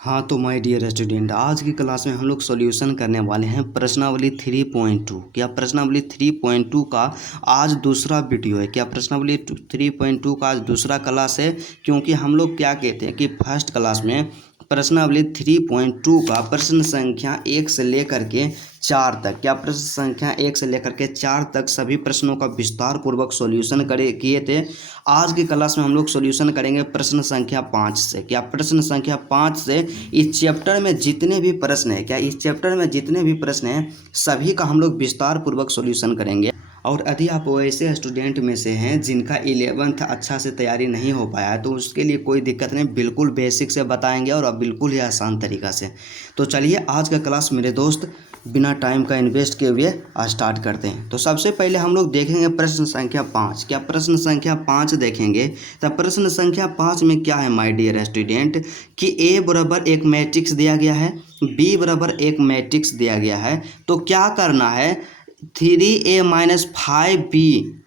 हाँ तो my dear student, आज की क्लास में हम लोग सॉल्यूशन करने वाले हैं प्रश्नावली 3.2। क्या प्रश्नावली 3.2 का आज दूसरा वीडियो है। क्या प्रश्नावली 3.2 का आज दूसरा क्लास है, क्योंकि हम लोग क्या कहते हैं कि फर्स्ट क्लास में प्रश्नावली 3.2 का प्रश्न संख्या 1 से लेकर के 4 तक, क्या प्रश्न संख्या 1 से लेकर के 4 तक सभी प्रश्नों का विस्तार पूर्वक सॉल्यूशन किए थे। आज की क्लास में हम लोग सॉल्यूशन करेंगे प्रश्न संख्या 5 से। क्या प्रश्न संख्या 5 से इस चैप्टर में जितने भी प्रश्न हैं, क्या इस चैप्टर में जितने भी प्रश्न हैं सभी का हम लोग विस्तार पूर्वक सॉल्यूशन करेंगे। और यदि आप वैसे स्टूडेंट में से हैं जिनका 11th अच्छा से तैयारी नहीं हो पाया है तो उसके लिए कोई दिक्कत नहीं, बिल्कुल बेसिक से बताएंगे और अब बिल्कुल ही आसान तरीक़ा से। तो चलिए आज का क्लास मेरे दोस्त बिना टाइम का इन्वेस्ट किए हुए स्टार्ट करते हैं। तो सबसे पहले हम लोग देखेंगे प्रश्न संख्या 5। क्या प्रश्न संख्या 5 देखेंगे तो प्रश्न संख्या 5 में क्या है माय डियर स्टूडेंट कि ए बराबर एक मैट्रिक्स दिया गया है, बी बराबर एक मैट्रिक्स दिया गया है। तो क्या करना है, 3a माइनस 5b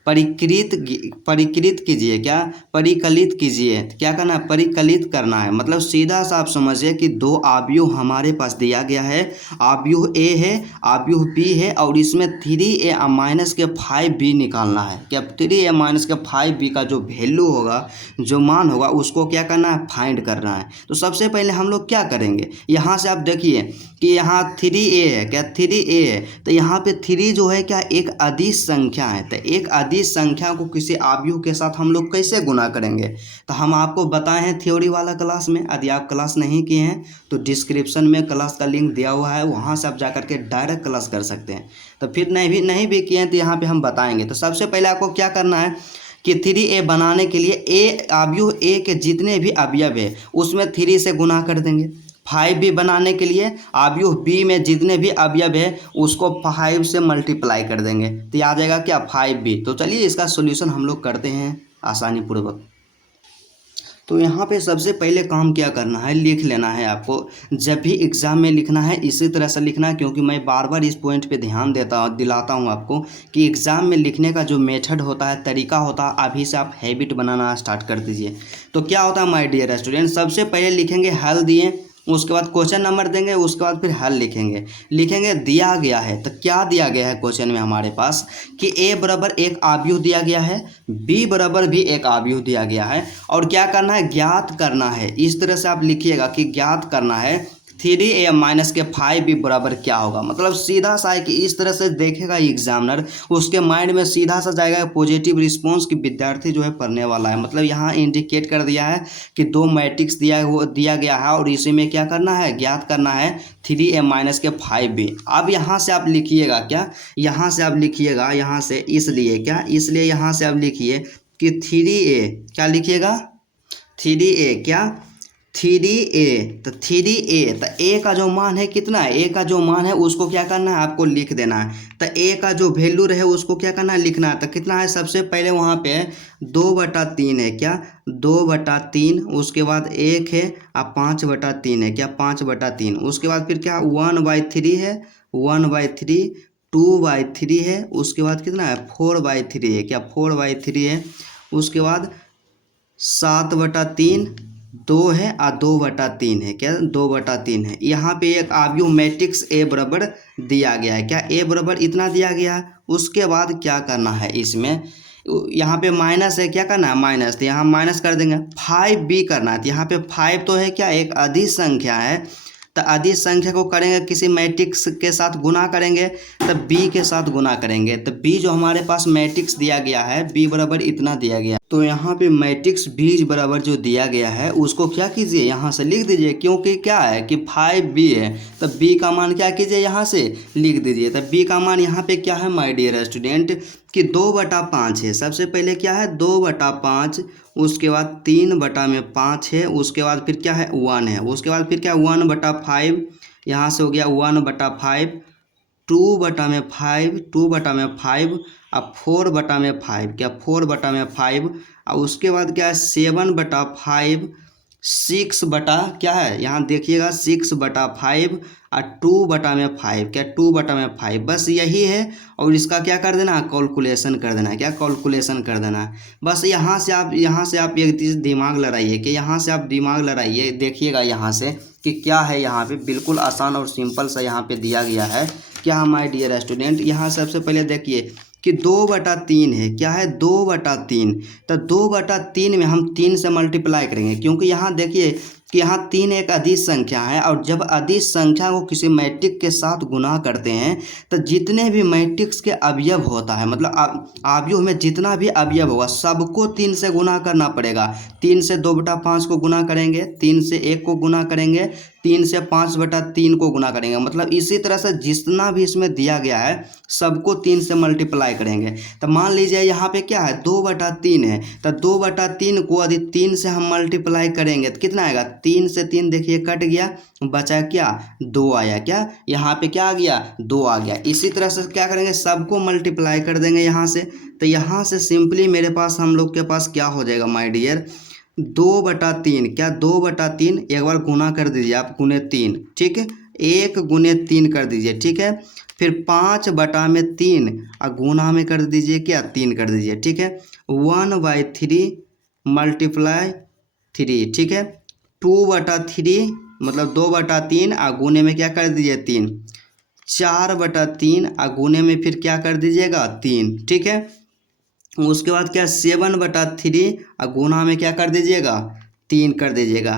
परिकृत कीजिए। क्या परिकलित कीजिए, क्या करना है, परिकलित करना है। मतलब सीधा सा आप समझिए कि दो आव्यूह हमारे पास दिया गया है, आव्यूह ए है, आव्यूह बी है, और इसमें 3a माइनस के 5b निकालना है। क्या 3a माइनस के 5b का जो वैल्यू होगा, जो मान होगा, उसको क्या करना है, फाइंड करना है। तो सबसे पहले हम लोग क्या करेंगे, यहाँ से आप देखिए कि यहाँ 3a है, क्या 3a है, तो यहाँ पे 3 जो है क्या एक अदिश संख्या है। तो एक अदिश संख्या को किसी आव्यूह के साथ हम लोग कैसे गुना करेंगे, तो हम आपको बताए हैं थ्योरी वाला क्लास में। यदि आप क्लास नहीं किए हैं तो डिस्क्रिप्शन में क्लास का लिंक दिया हुआ है, वहाँ से आप जाकर के डायरेक्ट क्लास कर सकते हैं। तो फिर नहीं भी किए हैं तो यहाँ पे हम बताएंगे। तो सबसे पहले आपको क्या करना है कि 3a बनाने के लिए ए आव्यूह ए के जितने भी अवयव है उसमें 3 से गुना कर देंगे। 5b बनाने के लिए आव्यूह बी में जितने भी अवयव है उसको 5 से मल्टीप्लाई कर देंगे, तो आ जाएगा क्या 5b। तो चलिए इसका सॉल्यूशन हम लोग करते हैं आसानी पूर्वक। तो यहाँ पे सबसे पहले काम क्या करना है, लिख लेना है आपको। जब भी एग्ज़ाम में लिखना है इसी तरह से लिखना है, क्योंकि मैं बार बार इस पॉइंट पे ध्यान दिलाता हूँ आपको कि एग्ज़ाम में लिखने का जो मेथड होता है, तरीका होता है, अभी से आप हैबिट बनाना स्टार्ट कर दीजिए। तो क्या होता है माय डियर स्टूडेंट, सबसे पहले लिखेंगे हल दिए, उसके बाद क्वेश्चन नंबर देंगे, उसके बाद फिर हल लिखेंगे दिया गया है। तो क्या दिया गया है क्वेश्चन में हमारे पास कि ए बराबर एक आव्यूह दिया गया है, बी बराबर भी एक आव्यूह दिया गया है, और क्या करना है, ज्ञात करना है। इस तरह से आप लिखिएगा कि ज्ञात करना है 3a माइनस के 5b बराबर क्या होगा। मतलब सीधा सा है कि इस तरह से देखेगा एग्जामिनर, उसके माइंड में सीधा सा जाएगा पॉजिटिव रिस्पॉन्स कि विद्यार्थी जो है पढ़ने वाला है। मतलब यहाँ इंडिकेट कर दिया है कि दो मैट्रिक्स दिया गया है और इसी में क्या करना है, ज्ञात करना है 3a माइनस के 5b। अब यहाँ से आप लिखिएगा, क्या यहाँ से आप लिखिएगा, यहाँ से इसलिए यहाँ से आप लिखिए कि 3a, क्या लिखिएगा 3a, क्या 3a। तो 3a, तो a का जो मान है कितना है, a का जो मान है उसको क्या करना है, आपको लिख देना है। तो a का जो वैल्यू रहे उसको क्या करना है, लिखना है। तो कितना है, सबसे पहले वहाँ पे 2/3 है, क्या 2/3, उसके बाद 1 है और 5/3 है, क्या 5/3, उसके बाद फिर क्या 1/3 है, 1/3, 2/3 है, उसके बाद कितना है 4/3 है, क्या 4/3 है, उसके बाद 7/3, 2 है और 2/3 है, क्या 2/3 है। यहाँ पे एक आव्यूह मैट्रिक्स ए बराबर दिया गया है, क्या ए बराबर इतना दिया गया है। उसके बाद क्या करना है, इसमें यहाँ पे माइनस है, क्या करना है माइनस, तो यहाँ माइनस कर देंगे। 5b करना है, तो यहाँ पे 5 तो है क्या एक अदिश संख्या है, तो अदिश संख्या को करेंगे किसी मैट्रिक्स के साथ गुना करेंगे, तो b के साथ गुना करेंगे। तो b जो हमारे पास मैट्रिक्स दिया गया है b बराबर इतना दिया गया। तो यहाँ पे मैट्रिक्स b बराबर जो दिया गया है उसको क्या कीजिए, यहाँ से लिख दीजिए, क्योंकि क्या है कि 5b है तो b का मान क्या कीजिए, यहाँ से लिख दीजिए। तो b का मान यहाँ पे क्या है माय डियर स्टूडेंट कि 2/5 है। सबसे पहले क्या है 2/5, उसके बाद 3/5 है, उसके बाद फिर क्या है 1 है, उसके बाद फिर क्या 1/5, यहाँ से हो गया 1/5, 2/5, 2/5 अब 4/5, क्या 4/5, और उसके बाद क्या है 7/5, 6 बटा क्या है, यहाँ देखिएगा 6/5 और 2/5, क्या 2/5, बस यही है। और इसका क्या कर देना है, कैलकुलेशन कर देना है, क्या कैलकुलेशन कर देना है। बस यहाँ से आप एक चीज़ दिमाग लड़ाइए, कि यहाँ से आप दिमाग लड़ाइए, देखिएगा यहाँ से कि क्या है यहाँ पे, बिल्कुल आसान और सिंपल सा यहाँ पे दिया गया है। क्या माय डियर स्टूडेंट, यहाँ सबसे पहले देखिए कि 2/3 है। क्या है 2/3, तो 2/3 में हम 3 से मल्टीप्लाई करेंगे, क्योंकि यहाँ देखिए कि यहाँ 3 एक अदिश संख्या है, और जब अदिश संख्या को किसी मैट्रिक्स के साथ गुना करते हैं तो जितने भी मैट्रिक्स के अवयव होता है, मतलब अवयव में जितना भी अवयव होगा सबको 3 से गुना करना पड़ेगा। 3 से 2/5 को गुना करेंगे, 3 से 1 को गुना करेंगे, 3 से 5/3 को गुना करेंगे। मतलब इसी तरह से जितना भी इसमें दिया गया है सबको 3 से मल्टीप्लाई करेंगे। तो मान लीजिए यहाँ पे क्या है 2/3 है, तो 2/3 को यदि 3 से हम मल्टीप्लाई करेंगे तो कितना आएगा, 3 से 3 देखिए कट गया, बचा क्या 2 आया। क्या यहाँ पे क्या आ गया 2 आ गया। इसी तरह से क्या करेंगे, सबको मल्टीप्लाई कर देंगे यहाँ से। तो यहाँ से सिंपली मेरे पास, हम लोग के पास क्या हो जाएगा माय डियर, 2/3। क्या 2/3 एक बार गुना कर दीजिए आप, गुने 3, ठीक है, 1 गुने 3 कर दीजिए, ठीक है। फिर 5/3 और गुना में कर दीजिए क्या 3 कर दीजिए, ठीक है। 1/3 मल्टीप्लाई 3, ठीक है। 2/3 मतलब 2/3 और गुने में क्या कर दीजिए 3। 4/3 और गुने में फिर क्या कर दीजिएगा 3, ठीक है। उसके बाद क्या 7/3 और गुना में क्या कर दीजिएगा 3 कर दीजिएगा।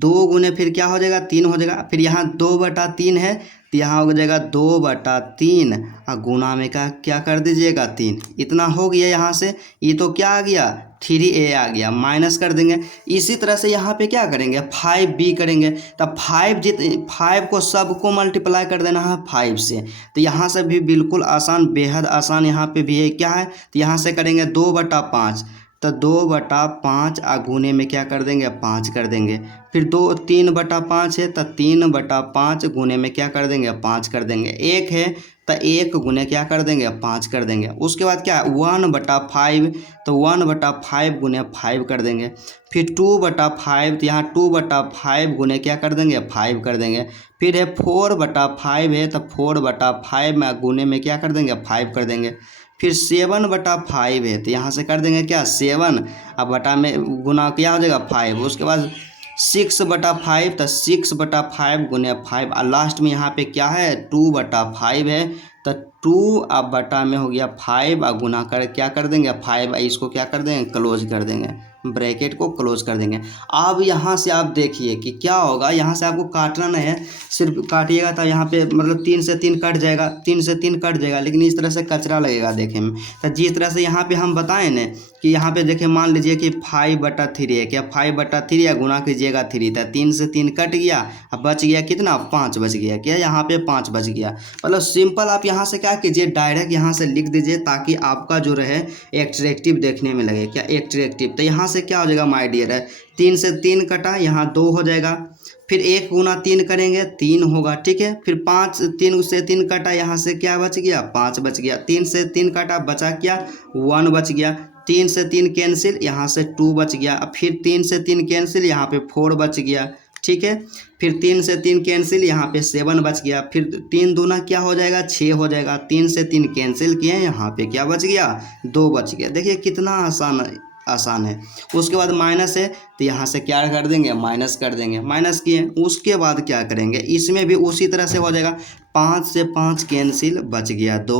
2 गुने फिर क्या हो जाएगा 3 हो जाएगा। फिर यहाँ 2/3 है तो यहाँ हो जाएगा 2/3 और गुना में क्या कर दीजिएगा 3। इतना हो गया। यहाँ से ये तो क्या आ गया 3a आ गया, माइनस कर देंगे। इसी तरह से यहाँ पे क्या करेंगे 5b करेंगे। तब 5 को सबको मल्टीप्लाई कर देना है 5 से। तो यहाँ से भी बिल्कुल आसान, बेहद आसान यहाँ पे भी है। क्या है तो यहाँ से करेंगे 2/5, तो 2/5 और गुने में क्या कर देंगे 5 कर देंगे। फिर 3/5 है तो 3/5 गुने में क्या कर देंगे 5 कर देंगे। 1 है तो 1 गुने क्या कर देंगे 5 कर देंगे। उसके बाद क्या 1/5, तो 1/5 गुने 5 कर देंगे। फिर 2/5, तो यहाँ 2/5 गुने क्या कर देंगे 5 कर देंगे। फिर है 4/5 है तो 4/5 में गुने में क्या कर देंगे 5 कर देंगे। फिर 7/5 है तो यहाँ से कर देंगे क्या 7, अब बटा में गुना क्या हो जाएगा 5। उसके बाद 6/5, तो 6/5 गुने 5, और लास्ट में यहाँ पे क्या है 2/5 है, तो 2 अब बटा में हो गया 5 और गुना कर क्या कर देंगे 5, इसको क्या कर देंगे क्लोज कर देंगे, ब्रैकेट को क्लोज कर देंगे। अब यहाँ से आप देखिए कि क्या होगा, यहाँ से आपको काटना नहीं है, सिर्फ काटिएगा तो यहाँ पे मतलब 3 से 3 कट जाएगा, 3 से 3 कट जाएगा, लेकिन इस तरह से कचरा लगेगा देखे में। तो जिस तरह से यहाँ पे हम बताएं न कि यहाँ पे देखिए मान लीजिए कि 5/3 है, क्या 5/3 या गुना कीजिएगा 3, तो 3 से 3 कट गया, अब बच गया कितना 5 बच गया। क्या यहाँ पे 5 बच गया। मतलब सिंपल आप यहाँ से क्या कीजिए डायरेक्ट यहाँ से लिख दीजिए, ताकि आपका जो रहे एट्रैक्टिव देखने में लगे। क्या एट्रैक्टिव। तो यहाँ से क्या हो जाएगा माय डियर है 3 से 3 कटा, यहाँ 2 हो जाएगा। फिर 1 गुना 3 करेंगे 3 होगा, ठीक है। फिर 3 से 3 कटा, यहाँ से क्या बच गया 5 बच गया। 3 से 3 कटा, बचा क्या 1 बच गया। 3 से 3 कैंसिल, यहाँ से 2 बच गया। फिर 3 से 3 कैंसिल, यहाँ पे 4 बच गया, ठीक है। फिर 3 से 3 कैंसिल, यहाँ पे 7 बच गया। फिर 3 दूना क्या हो जाएगा 6 हो जाएगा। 3 से 3 कैंसिल किए, यहाँ पे क्या बच गया 2 बच गया। देखिए कितना आसान है। उसके बाद माइनस है तो यहाँ से क्या कर देंगे माइनस कर देंगे, माइनस किए। उसके बाद क्या करेंगे, इसमें भी उसी तरह से हो जाएगा। 5 से 5 कैंसिल, बच गया 2।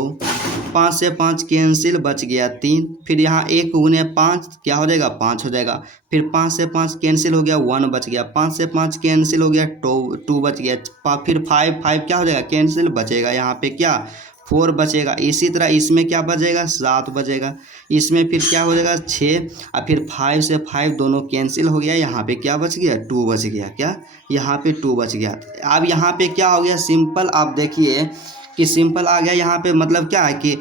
5 से 5 कैंसिल, बच गया 3। फिर यहाँ 1 गुने 5 क्या हो जाएगा 5 हो जाएगा। फिर 5 से 5 कैंसिल हो गया 1 बच गया। 5 से 5 कैंसिल हो गया 2 बच गया। फिर 5 क्या हो जाएगा कैंसिल, बचेगा यहाँ पे क्या 4 बचेगा। इसी तरह इसमें क्या बचेगा 7 बचेगा। इसमें फिर क्या हो जाएगा 6, और फिर 5 से 5 दोनों कैंसिल हो गया, यहाँ पे क्या बच गया 2 बच गया। क्या यहाँ पे 2 बच गया। अब यहाँ पे क्या हो गया सिंपल, आप देखिए कि सिंपल आ गया यहाँ पे। मतलब क्या है कि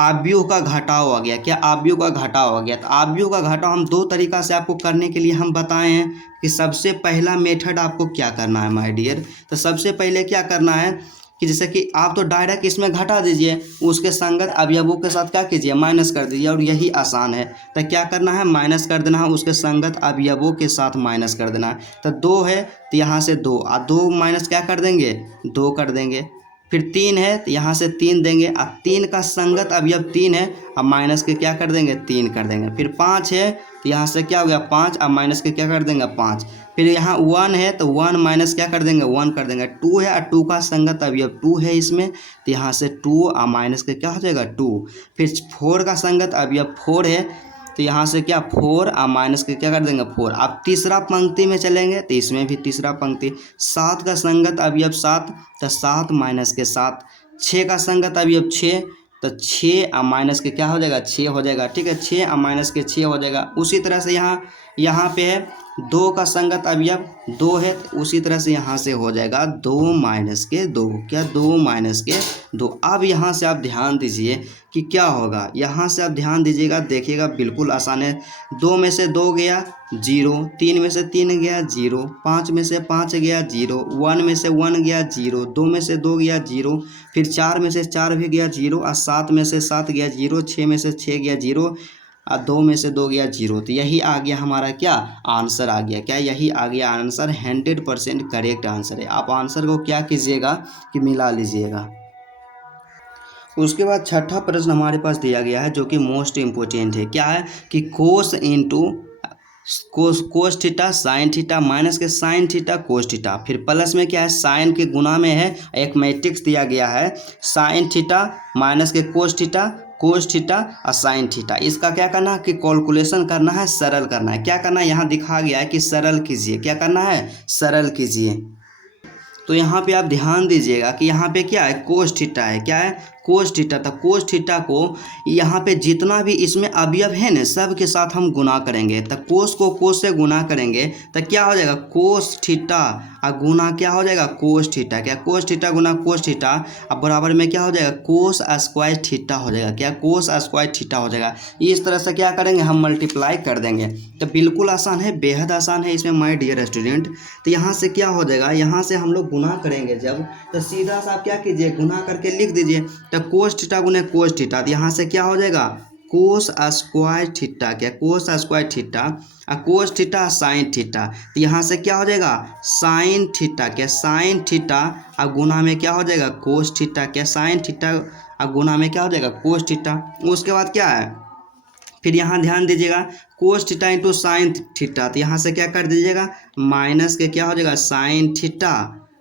आव्यूह का घटाव आ गया। क्या आव्यूह का घटाव आ गया। तो आव्यूह का घटाव हम 2 तरीका से आपको करने के लिए हम बताए हैं कि सबसे पहला मेथड आपको क्या करना है माय डियर। तो सबसे पहले क्या करना है कि जैसे कि आप तो डायरेक्ट इसमें घटा दीजिए, उसके संगत अवयवों के साथ क्या कीजिए माइनस कर दीजिए, और यही आसान है। तो क्या करना है माइनस कर देना है, उसके संगत अवयवों के साथ माइनस कर देना है। तो 2 है तो यहाँ से 2 और 2 माइनस क्या कर देंगे 2 कर देंगे। फिर 3 है तो यहाँ से 3 देंगे, और 3 का संगत अवयव 3 है, अब माइनस के क्या कर देंगे 3 कर देंगे। फिर 5 है तो यहाँ से क्या हो गया 5, अब माइनस के क्या कर देंगे 5। फिर यहाँ 1 है तो 1 माइनस क्या कर देंगे, 1 कर देंगे। 2 है और 2 का संगत अवयव 2 है इसमें, तो यहाँ से 2 और माइनस के क्या हो जाएगा 2। फिर 4 का संगत अवयव 4 है, तो यहाँ से क्या 4 और माइनस के क्या कर देंगे 4। अब तीसरा पंक्ति में चलेंगे तो इसमें भी तीसरा पंक्ति। 7 का संगत अवयव 7, तो 7 माइनस के 7। 6 का संगत अवयव 6, तो 6 और माइनस के क्या हो जाएगा 6 हो जाएगा, ठीक है। 6 और माइनस के 6 हो जाएगा। उसी तरह से यहाँ पे है 2 का संगत अवयव 2 है, तो उसी तरह से यहाँ से हो जाएगा 2 माइनस के 2, क्या 2 माइनस के 2। अब यहाँ से आप ध्यान दीजिए कि क्या होगा, यहाँ से आप ध्यान दीजिएगा, देखिएगा बिल्कुल आसान है। 2 में से 2 गया 0, 3 में से 3 गया 0, 5 में से 5 गया 0, 1 में से 1 गया 0, 2 में से 2 गया 0, फिर 4 में से 4 भी गया 0, और 7 में से 7 गया 0, 6 में से 6 गया 0, और 2 में से 2 गया 0। तो यही आ गया हमारा क्या आंसर आ गया, क्या यही आ गया आंसर। 100% करेक्ट आंसर है। आप आंसर को क्या कीजिएगा कि मिला लीजिएगा। उसके बाद छठा प्रश्न हमारे पास दिया गया है जो कि मोस्ट इम्पोर्टेंट है। क्या है कि cos into cos theta sine theta minus के साइन थीटा कोस थीटा, फिर प्लस में क्या है साइन के गुना में है एक मैट्रिक्स दिया गया है, साइन थीटा माइनस के कोस थीटा और साइन थीटा। इसका क्या करना है कि कैलकुलेशन करना है, सरल करना है। क्या करना है, यहाँ दिखा गया है कि सरल कीजिए। क्या करना है, सरल कीजिए। तो यहाँ पे आप ध्यान दीजिएगा कि यहाँ पे क्या है कोस थीटा है, क्या है कोस थीटा। तो कोस थीटा को यहाँ पे जितना भी इसमें अवयव है ना सब के साथ हम गुना करेंगे। तो कोस को कोस से गुना करेंगे तो क्या हो जाएगा कोस थीटा और गुना क्या हो जाएगा कोस थीटा, क्या कोस थीटा गुना कोस थीटा, अब बराबर में क्या हो जाएगा कोस स्क्वायर थीटा हो जाएगा, क्या कोस स्क्वायर थीटा हो जाएगा। इस तरह से क्या करेंगे हम मल्टीप्लाई कर देंगे। तो बिल्कुल आसान है, बेहद आसान है इसमें माय डियर स्टूडेंट। तो यहाँ से क्या हो जाएगा, यहाँ से हम लोग गुना करेंगे जब, तो सीधा सा आप क्या कीजिए गुना करके लिख दीजिए। तो कोस थीटा गुने कोस थीटा, तो यहाँ से क्या हो जाएगा कोस स्क्वायर थीटा, क्या कोस स्क्वायर थीटा और कोस थीटा साइन थीटा, तो यहाँ से क्या हो जाएगा साइन थीटा, क्या साइन थीटा और गुना में क्या हो जाएगा कोस थीटा, क्या साइन थीटा और गुना में क्या हो जाएगा कोस थीटा। उसके बाद क्या है फिर यहाँ ध्यान दीजिएगा cos theta into sine theta, तो यहाँ से क्या कर दीजिएगा माइनस के क्या हो जाएगा साइन थीटा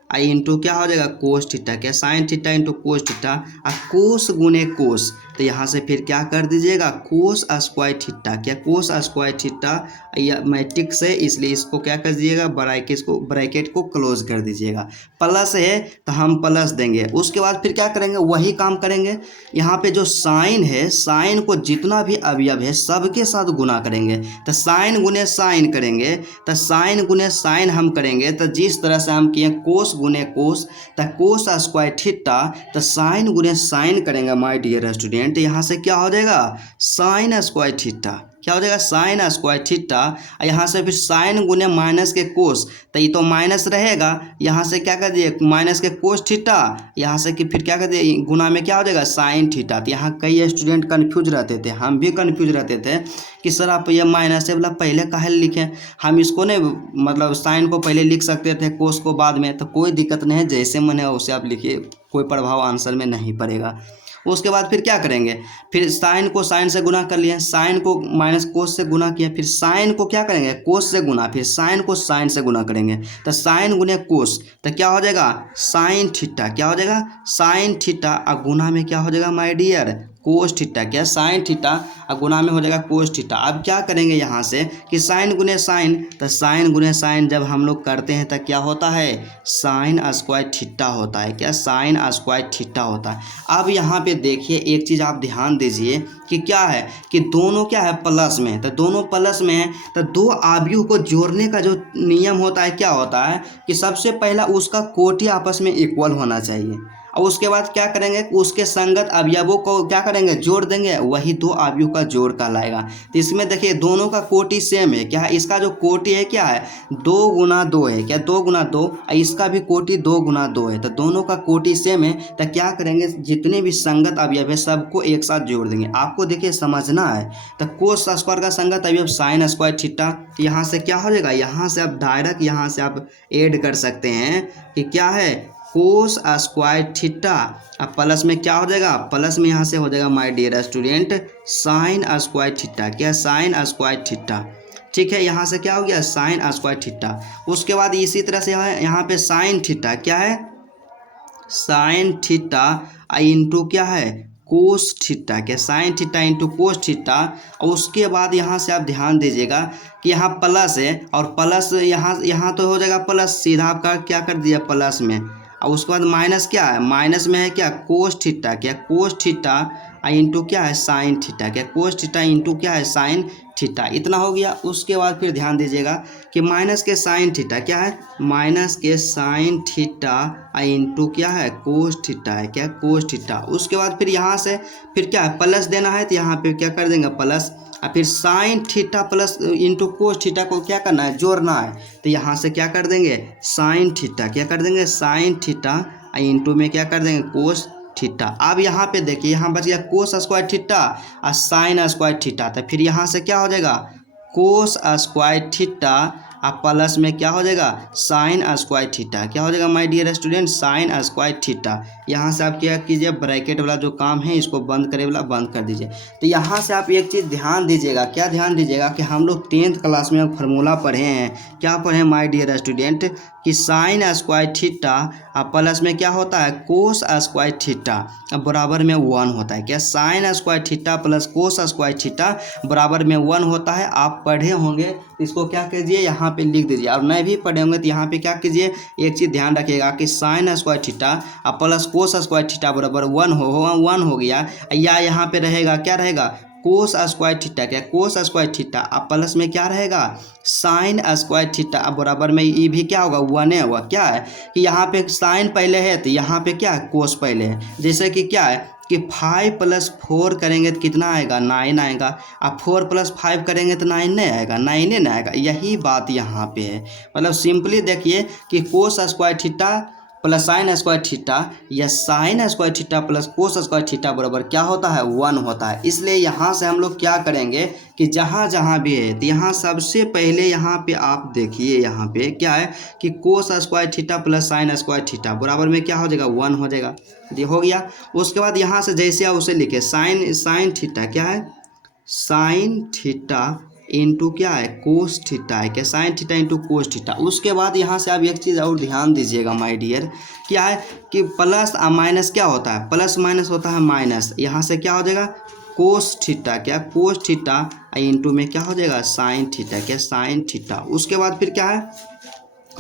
आई इंटू क्या हो जाएगा कोस थीटा, क्या sine theta into cos theta और कोस गुने कोस, तो यहाँ से फिर क्या कर दीजिएगा कोस स्क्वायर थीटा, क्या कोस स्क्वायर थीटा। यह मैट्रिक्स है इसलिए इसको क्या कर दीजिएगा ब्रैकेट को क्लोज कर दीजिएगा। प्लस है तो हम प्लस देंगे। उसके बाद फिर क्या करेंगे वही काम करेंगे, यहाँ पे जो साइन है साइन को जितना भी अवयव है सबके साथ गुना करेंगे। तो साइन गुने साइन करेंगे, तो साइन गुने साइन हम करेंगे। तो जिस तरह से हम किए कोस गुने कोस, तो कोस स्क्वायर थीटा, तो साइन गुने साइन करेंगे माय डियर स्टूडेंट। यहाँ से क्या हो जाएगा साइन स्क्वायर थीटा, क्या हो जाएगा साइन स्क्वायर थीटा। यहाँ से फिर साइन गुने माइनस के कोस, तो ये तो माइनस रहेगा, यहाँ से क्या कर दिए माइनस के कोस थीटा, यहाँ से कि फिर क्या कर दिए गुना में क्या हो जाएगा साइन थीटा। तो यहाँ कई स्टूडेंट कन्फ्यूज रहते थे, हम भी कन्फ्यूज रहते थे कि सर आप ये माइनस है वाला पहले काहे लिखें, हम इसको नहीं मतलब साइन को पहले लिख सकते थे कोस को बाद में। तो कोई दिक्कत नहीं है, जैसे मन है वैसे आप लिखिए, कोई प्रभाव आंसर में नहीं पड़ेगा। उसके बाद फिर क्या करेंगे फिर साइन को साइन से गुना कर लिए, साइन को माइनस कोस से गुना किया, फिर साइन को क्या करेंगे कोस से गुना, फिर साइन को साइन से गुना करेंगे। तो साइन गुने कोस, तो क्या हो जाएगा साइन थीटा, क्या हो जाएगा साइन थीटा और गुना में क्या हो जाएगा माय डियर कोस थीटा, क्या साइन थीटा और गुना में हो जाएगा कोस थीटा। अब क्या करेंगे यहाँ से कि साइन गुने साइन, तो साइन गुने साइन जब हम लोग करते हैं तो क्या होता है साइन स्क्वायर थीटा होता है, क्या साइन स्क्वायर थीटा होता है। अब यहाँ पे देखिए एक चीज़ आप ध्यान दीजिए कि क्या है कि दोनों क्या है प्लस में है, तो दोनों प्लस में है तो दो आव्यूह को जोड़ने का जो नियम होता है क्या होता है कि सबसे पहला उसका कोटि आपस में इक्वल होना चाहिए, और उसके बाद क्या करेंगे उसके संगत अवयवों को क्या करेंगे जोड़ देंगे, वही दो अवयव का जोड़ कहलाएगा। तो इसमें देखिए दोनों का कोटि सेम है, क्या है इसका जो कोटि है क्या है 2 गुना 2 है, क्या 2 गुना 2, इसका भी कोटि 2 गुना 2 है। तो दोनों का कोटि सेम है, तो क्या करेंगे जितने भी संगत अवयव है सबको एक साथ जोड़ देंगे। आपको देखिए समझना है, तो कोस स्क्वायर का संगत अवयव साइन स्क्वायर थीटा, तो यहाँ से क्या हो जाएगा यहाँ से आप डायरेक्ट यहाँ से आप ऐड कर सकते हैं कि क्या है कोस स्क्वायर थीटा, अब प्लस में क्या हो जाएगा प्लस में यहाँ से हो जाएगा my dear student sine square theta, क्या साइन स्क्वायर थीटा। ठीक है, यहाँ से क्या हो गया साइन स्क्वायर थीटा। उसके बाद इसी तरह से यहाँ पे साइन थीटा क्या है, साइन थीटा इंटू क्या है कोस थीटा, क्या sine theta into cos theta. और उसके बाद यहाँ से आप ध्यान दीजिएगा कि यहाँ प्लस है और प्लस यहाँ तो हो जाएगा प्लस, सीधा आपका क्या कर दिया प्लस में। और उसके बाद माइनस क्या है, माइनस में है क्या कोस थीटा, क्या कोस थीटा इंटू क्या है साइन थीटा, क्या कोस थीटा इंटू क्या है साइन थीटा। इतना हो गया। उसके बाद फिर ध्यान दीजिएगा कि माइनस के साइन थीटा क्या है, माइनस के साइन थीटा इंटू क्या है कोस थीटा है, क्या कोस थीटा। उसके बाद फिर यहाँ से फिर क्या है प्लस देना है, तो यहाँ पे क्या कर देंगे प्लस, और फिर sine theta plus into cos theta को क्या करना है जोड़ना है, तो यहाँ से क्या कर देंगे साइन थीटा, क्या कर देंगे साइन थीटा इंटू में क्या कर देंगे कोस थीटा। अब यहाँ पे देखिए यहाँ बच गया कोस स्क्वायर थीटा और साइन स्क्वायर थीटा, तो फिर यहाँ से क्या हो जाएगा कोस स्क्वायर थीटा और प्लस में क्या हो जाएगा साइन स्क्वायर थीटा। क्या हो जाएगा my dear student sine square theta. यहाँ से आप क्या कीजिए ब्रैकेट वाला जो काम है इसको बंद करे वाला बंद कर दीजिए। तो यहाँ से आप एक चीज़ ध्यान दीजिएगा, क्या ध्यान दीजिएगा कि हम लोग 10th क्लास में फार्मूला पढ़े हैं, क्या पढ़े माय डियर स्टूडेंट कि साइन स्क्वायर थीटा और प्लस में क्या होता है कोस स्क्वायर थीटा बराबर में 1 होता है। क्या sine square theta plus cos square theta बराबर में 1 होता है। आप पढ़े होंगे इसको क्या कीजिए यहाँ पे लिख दीजिए, और नहीं भी पढ़े होंगे तो यहाँ पे क्या कीजिए एक चीज़ ध्यान रखिएगा कि साइन स्क्वायर थीटा और प्लस कोस स्क्वायर थीटा बराबर 1 हो गया, या यहाँ पे रहेगा क्या रहेगा कोस स्क्वायर थीटा, क्या कोस स्क्वायर थीटा अब प्लस में क्या रहेगा साइन स्क्वायर थीटा। अब बराबर में ये भी क्या होगा 1 होगा। क्या है कि यहाँ पे साइन पहले है तो यहाँ पे क्या है कोस पहले है। जैसे कि क्या है कि 5 + 4 करेंगे तो कितना आएगा 9 आएगा, अब 4 + 5 करेंगे तो 9 नहीं आएगा, 9 नहीं आएगा। यही बात यहाँ पे है। मतलब सिंपली देखिए कि cos square theta plus sine square theta या sine square theta plus cos square theta बराबर क्या होता है 1 होता है। इसलिए यहाँ से हम लोग क्या करेंगे कि जहाँ जहाँ भी है तो यहाँ सबसे पहले यहाँ पे आप देखिए यहाँ पे क्या है कि cos square theta plus sine square theta बराबर में क्या हो जाएगा 1 हो जाएगा। ये हो गया। उसके बाद यहाँ से जैसे आप उसे लिखे साइन थीटा क्या है साइन थीटा इंटू क्या है कोस थीटा है, क्या sine theta into cos theta. उसके बाद यहाँ से आप एक चीज़ और ध्यान दीजिएगा माय डियर, क्या है कि प्लस और माइनस क्या होता है प्लस माइनस होता है माइनस। यहाँ से क्या हो जाएगा कोस थीटा, क्या कोस थीटा इंटू में क्या हो जाएगा साइन थीटा, क्या साइन थीटा। उसके बाद फिर क्या है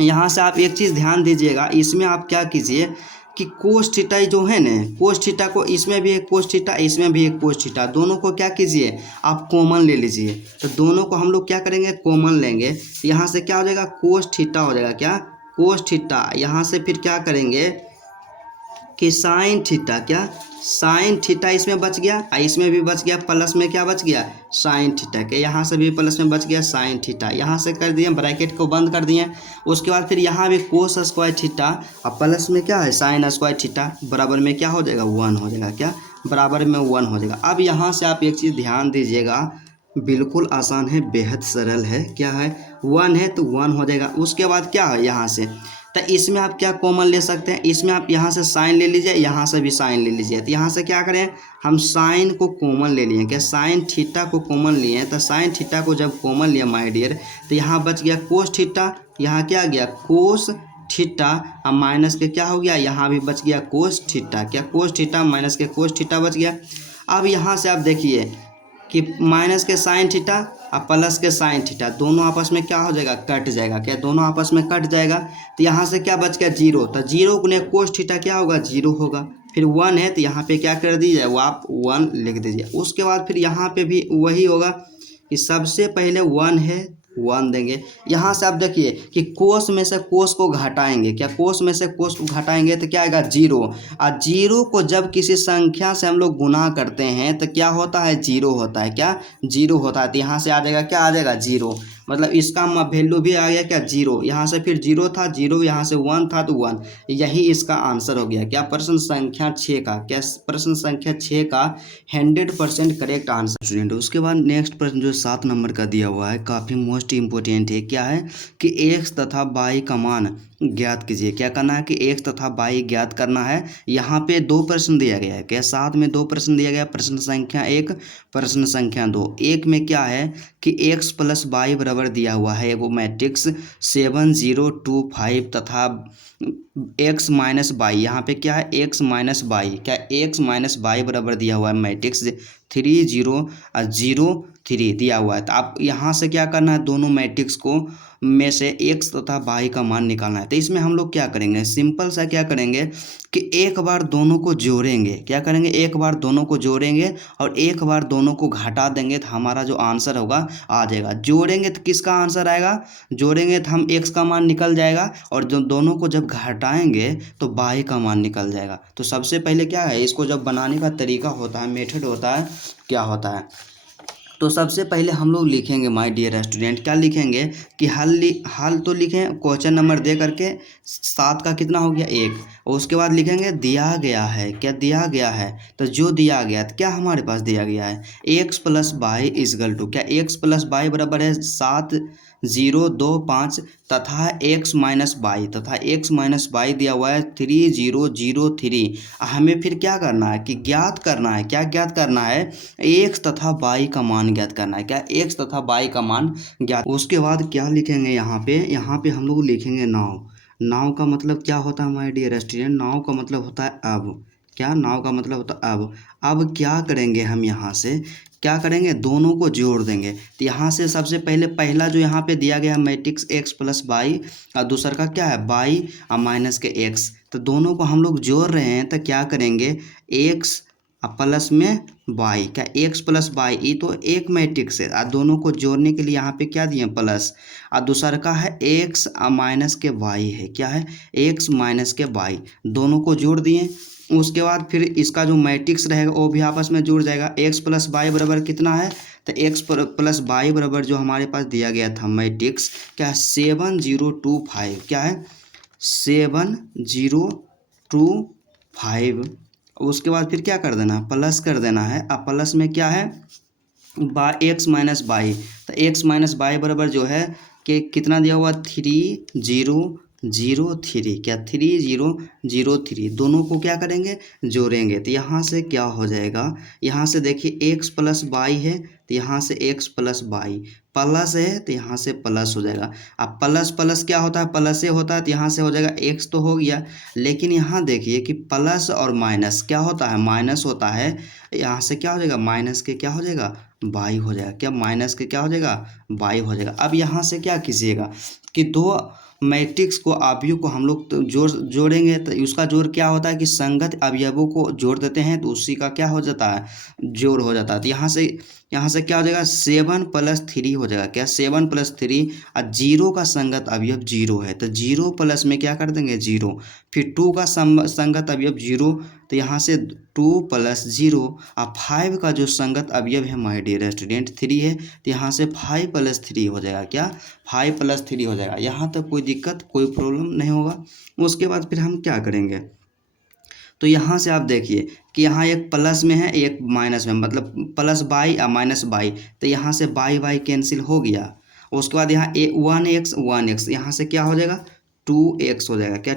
यहाँ से आप एक चीज़ ध्यान दीजिएगा, इसमें आप क्या कीजिए कि कोस थीटा जो है ना कोस थीटा को इसमें भी एक कोस थीटा इसमें भी एक कोस थीटा, दोनों को क्या कीजिए आप कॉमन ले लीजिए। तो दोनों को हम लोग क्या करेंगे कॉमन लेंगे, यहाँ से क्या हो जाएगा कोस थीटा हो जाएगा, क्या कोस थीटा। यहाँ से फिर क्या करेंगे कि साइन थीटा, क्या साइन थीटा इसमें बच गया इसमें भी बच गया, प्लस में क्या बच गया साइन थीटा के, यहाँ से भी प्लस में बच गया साइन थीटा। यहाँ से कर दिए ब्रैकेट को बंद कर दिए। उसके बाद फिर यहाँ भी कोस स्क्वायर थीटा और प्लस में क्या है साइन स्क्वायर थीटा बराबर में क्या हो जाएगा 1 हो जाएगा, क्या बराबर में 1 हो जाएगा। अब यहाँ से आप एक चीज़ ध्यान दीजिएगा, बिल्कुल आसान है बेहद सरल है। क्या है 1 है तो 1 हो जाएगा। उसके बाद क्या है यहाँ से तो इसमें आप क्या कॉमन ले सकते हैं, इसमें आप यहाँ से साइन ले लीजिए यहाँ से भी साइन ले लीजिए। तो यहाँ से क्या करें हम साइन को कॉमन ले लिए, क्या साइन थीटा को कॉमन लिए। तो साइन थीटा को जब कॉमन लिया माय डियर तो यहाँ बच गया कोस थीटा, यहाँ क्या गया कोस थीटा और माइनस के क्या हो गया यहाँ भी बच गया कोस थीटा, क्या कोस थीटा माइनस के कोस थीटा बच गया। अब यहाँ से आप देखिए कि माइनस के साइन थीटा और प्लस के साइन थीटा दोनों आपस में क्या हो जाएगा कट जाएगा, क्या दोनों आपस में कट जाएगा। तो यहाँ से क्या बच गया 0, तो 0 गुने कोस थीटा क्या होगा 0 होगा। फिर 1 है तो यहाँ पे क्या कर दीजिए वो आप 1 लिख दीजिए। उसके बाद फिर यहाँ पे भी वही होगा कि सबसे पहले 1 है 1 देंगे। यहाँ से आप देखिए कि कोस में से कोस को घटाएंगे, क्या कोस में से कोस को घटाएंगे तो क्या आएगा 0, और 0 को जब किसी संख्या से हम लोग गुना करते हैं तो क्या होता है 0 होता है, क्या 0 होता है। तो यहाँ से आ जाएगा क्या आ जाएगा 0, मतलब इसका वैल्यू भी आ गया क्या 0। यहाँ से फिर 0 था 0, यहाँ से 1 था तो 1, यही इसका आंसर हो गया। क्या प्रश्न संख्या 6 का, क्या प्रश्न संख्या 6 का 100% करेक्ट आंसर स्टूडेंट। उसके बाद नेक्स्ट प्रश्न जो 7 नंबर का दिया हुआ है काफ़ी मोस्ट इम्पोर्टेंट है। क्या है कि x तथा y का मान ज्ञात कीजिए। क्या करना है कि x तथा y ज्ञात करना है। यहाँ पे दो प्रश्न दिया गया है, क्या साथ में दो प्रश्न दिया गया, प्रश्न संख्या 1 प्रश्न संख्या 2। एक में क्या है कि x प्लस वाई बराबर दिया हुआ है वो मैट्रिक्स 7 0 2 5 तथा x माइनस वाई, यहाँ पे क्या है x माइनस वाई, क्या x माइनस वाई बराबर दिया हुआ है मैट्रिक्स 3 0 0 3 दिया हुआ है। तो आप यहाँ से क्या करना है, दोनों मैट्रिक्स को में से x तथा y का मान निकालना है। तो इसमें हम लोग क्या करेंगे, सिंपल सा क्या करेंगे कि एक बार दोनों को जोड़ेंगे। क्या करेंगे, एक बार दोनों को जोड़ेंगे और एक बार दोनों को घटा देंगे तो हमारा जो आंसर होगा आ जाएगा। जोड़ेंगे तो किसका आंसर आएगा, जोड़ेंगे तो हम x का मान निकल जाएगा और जो दोनों को जब घटाएंगे तो y का मान निकल जाएगा। तो सबसे पहले क्या है, इसको जब बनाने का तरीका होता है, मेथड होता है, क्या होता है, तो सबसे पहले हम लोग लिखेंगे माय डियर स्टूडेंट, क्या लिखेंगे कि हल तो लिखें क्वेश्चन नंबर दे करके 7 का कितना हो गया 1, और उसके बाद लिखेंगे दिया गया है। क्या दिया गया है, तो जो दिया गया तो क्या हमारे पास दिया गया है x plus Y is equal to, क्या x प्लस वाई बराबर है 7 0 2 5 तथा x माइनस वाई, तथा x माइनस वाई दिया हुआ है 3 0 0 3। हमें फिर क्या करना है कि ज्ञात करना है, क्या ज्ञात करना है, x तथा y का मान ज्ञात करना है। क्या x तथा y का मान ज्ञात। उसके बाद क्या लिखेंगे यहाँ पे हम लोग लिखेंगे नाव। नाव का मतलब क्या होता है माय डियर स्टूडेंट, नाव का मतलब होता है अब। क्या, नाव का मतलब होता है अब। अब क्या करेंगे हम, यहाँ से क्या करेंगे, दोनों को जोड़ देंगे। तो यहाँ से सबसे पहले पहला जो यहाँ पे दिया गया है मैट्रिक्स x प्लस वाई और दूसरा का क्या है y और माइनस के x, तो दोनों को हम लोग जोड़ रहे हैं। तो क्या करेंगे x प्लस में y, क्या x प्लस वाई, ये तो एक मैट्रिक्स है और दोनों को जोड़ने के लिए यहाँ पे क्या दिए प्लस, और दूसरा का है x माइनस के y है, क्या है x माइनस के y, दोनों को जोड़ दिए। उसके बाद फिर इसका जो मैट्रिक्स रहेगा वो भी आपस में जुड़ जाएगा। x प्लस वाई बराबर कितना है, तो x प्लस वाई बराबर जो हमारे पास दिया गया था मैट्रिक्स क्या है 7 0 2 5, क्या है 7 0 2 5। उसके बाद फिर क्या कर देना है, प्लस कर देना है। अब प्लस में क्या है x माइनस वाई, तो x माइनस वाई बराबर जो है कि कितना दिया हुआ 3 0 0 3, क्या 3 0 0 3, दोनों को क्या करेंगे जोड़ेंगे। तो यहाँ से क्या हो जाएगा, यहाँ से देखिए x प्लस वाई है तो यहाँ से x प्लस वाई, प्लस है तो यहाँ से प्लस हो जाएगा। अब प्लस प्लस क्या होता है, प्लस से होता है तो यहाँ से हो जाएगा x तो हो गया, लेकिन यहाँ देखिए कि प्लस और माइनस क्या होता है, माइनस होता है। यहाँ से क्या हो जाएगा, माइनस के क्या हो जाएगा वाई हो जाएगा, क्या माइनस के क्या हो जाएगा वाई हो जाएगा। अब यहाँ से क्या कीजिएगा कि दो मैट्रिक्स को अवयव को हम लोग तो जोड़ेंगे तो उसका जोड़ क्या होता है कि संगत अवयवों को जोड़ देते हैं तो उसी का क्या हो जाता है जोड़ हो जाता है। तो यहाँ से क्या हो जाएगा 7 प्लस 3 हो जाएगा, क्या 7 प्लस 3 और 0 का संगत अवयव 0 है तो 0 प्लस में क्या कर देंगे 0, फिर 2 का संगत अवयव 0 तो यहाँ से 2 प्लस 0 और 5 का जो संगत अवयव है माय डियर स्टूडेंट 3 है तो यहाँ से 5 प्लस 3 हो जाएगा, क्या 5 प्लस 3 हो जाएगा। यहाँ तक कोई दिक्कत कोई प्रॉब्लम नहीं होगा। उसके बाद फिर हम क्या करेंगे, तो यहाँ से आप देखिए कि यहाँ एक प्लस में है एक माइनस में, मतलब प्लस बाई और माइनस बाई, तो यहाँ से बाई बाई कैंसिल हो गया। उसके बाद यहाँ 1x यहाँ से क्या हो जाएगा 2x हो जाएगा, क्या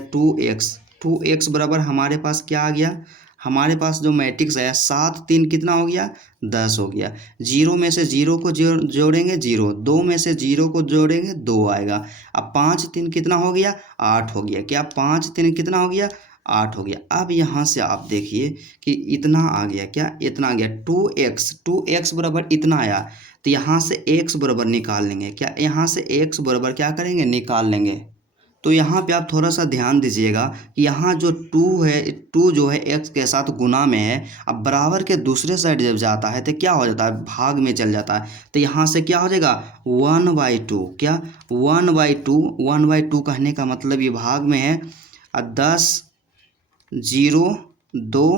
2x बराबर हमारे पास क्या आ गया, हमारे पास जो मैट्रिक्स आया 7 3 कितना हो गया 10 हो गया। 0 में से 0 को जोड़ेंगे 0, 2 में से 0 को जोड़ेंगे 2 आएगा। अब 5 3 कितना हो गया 8 हो गया, क्या 5 3 कितना हो गया 8 हो गया। अब यहाँ से आप देखिए कि इतना आ गया, क्या इतना आ गया 2x बराबर इतना आया, तो यहाँ से x बराबर निकाल लेंगे, क्या यहाँ से x बराबर क्या करेंगे निकाल लेंगे। तो यहाँ पे आप थोड़ा सा ध्यान दीजिएगा कि यहाँ जो 2 है 2 जो है x के साथ गुना में है, अब बराबर के दूसरे साइड जब जाता है तो क्या हो जाता है भाग में चल जाता है। तो यहाँ से क्या हो जाएगा 1/2, क्या 1/2 कहने का मतलब ये भाग में है 10 0 2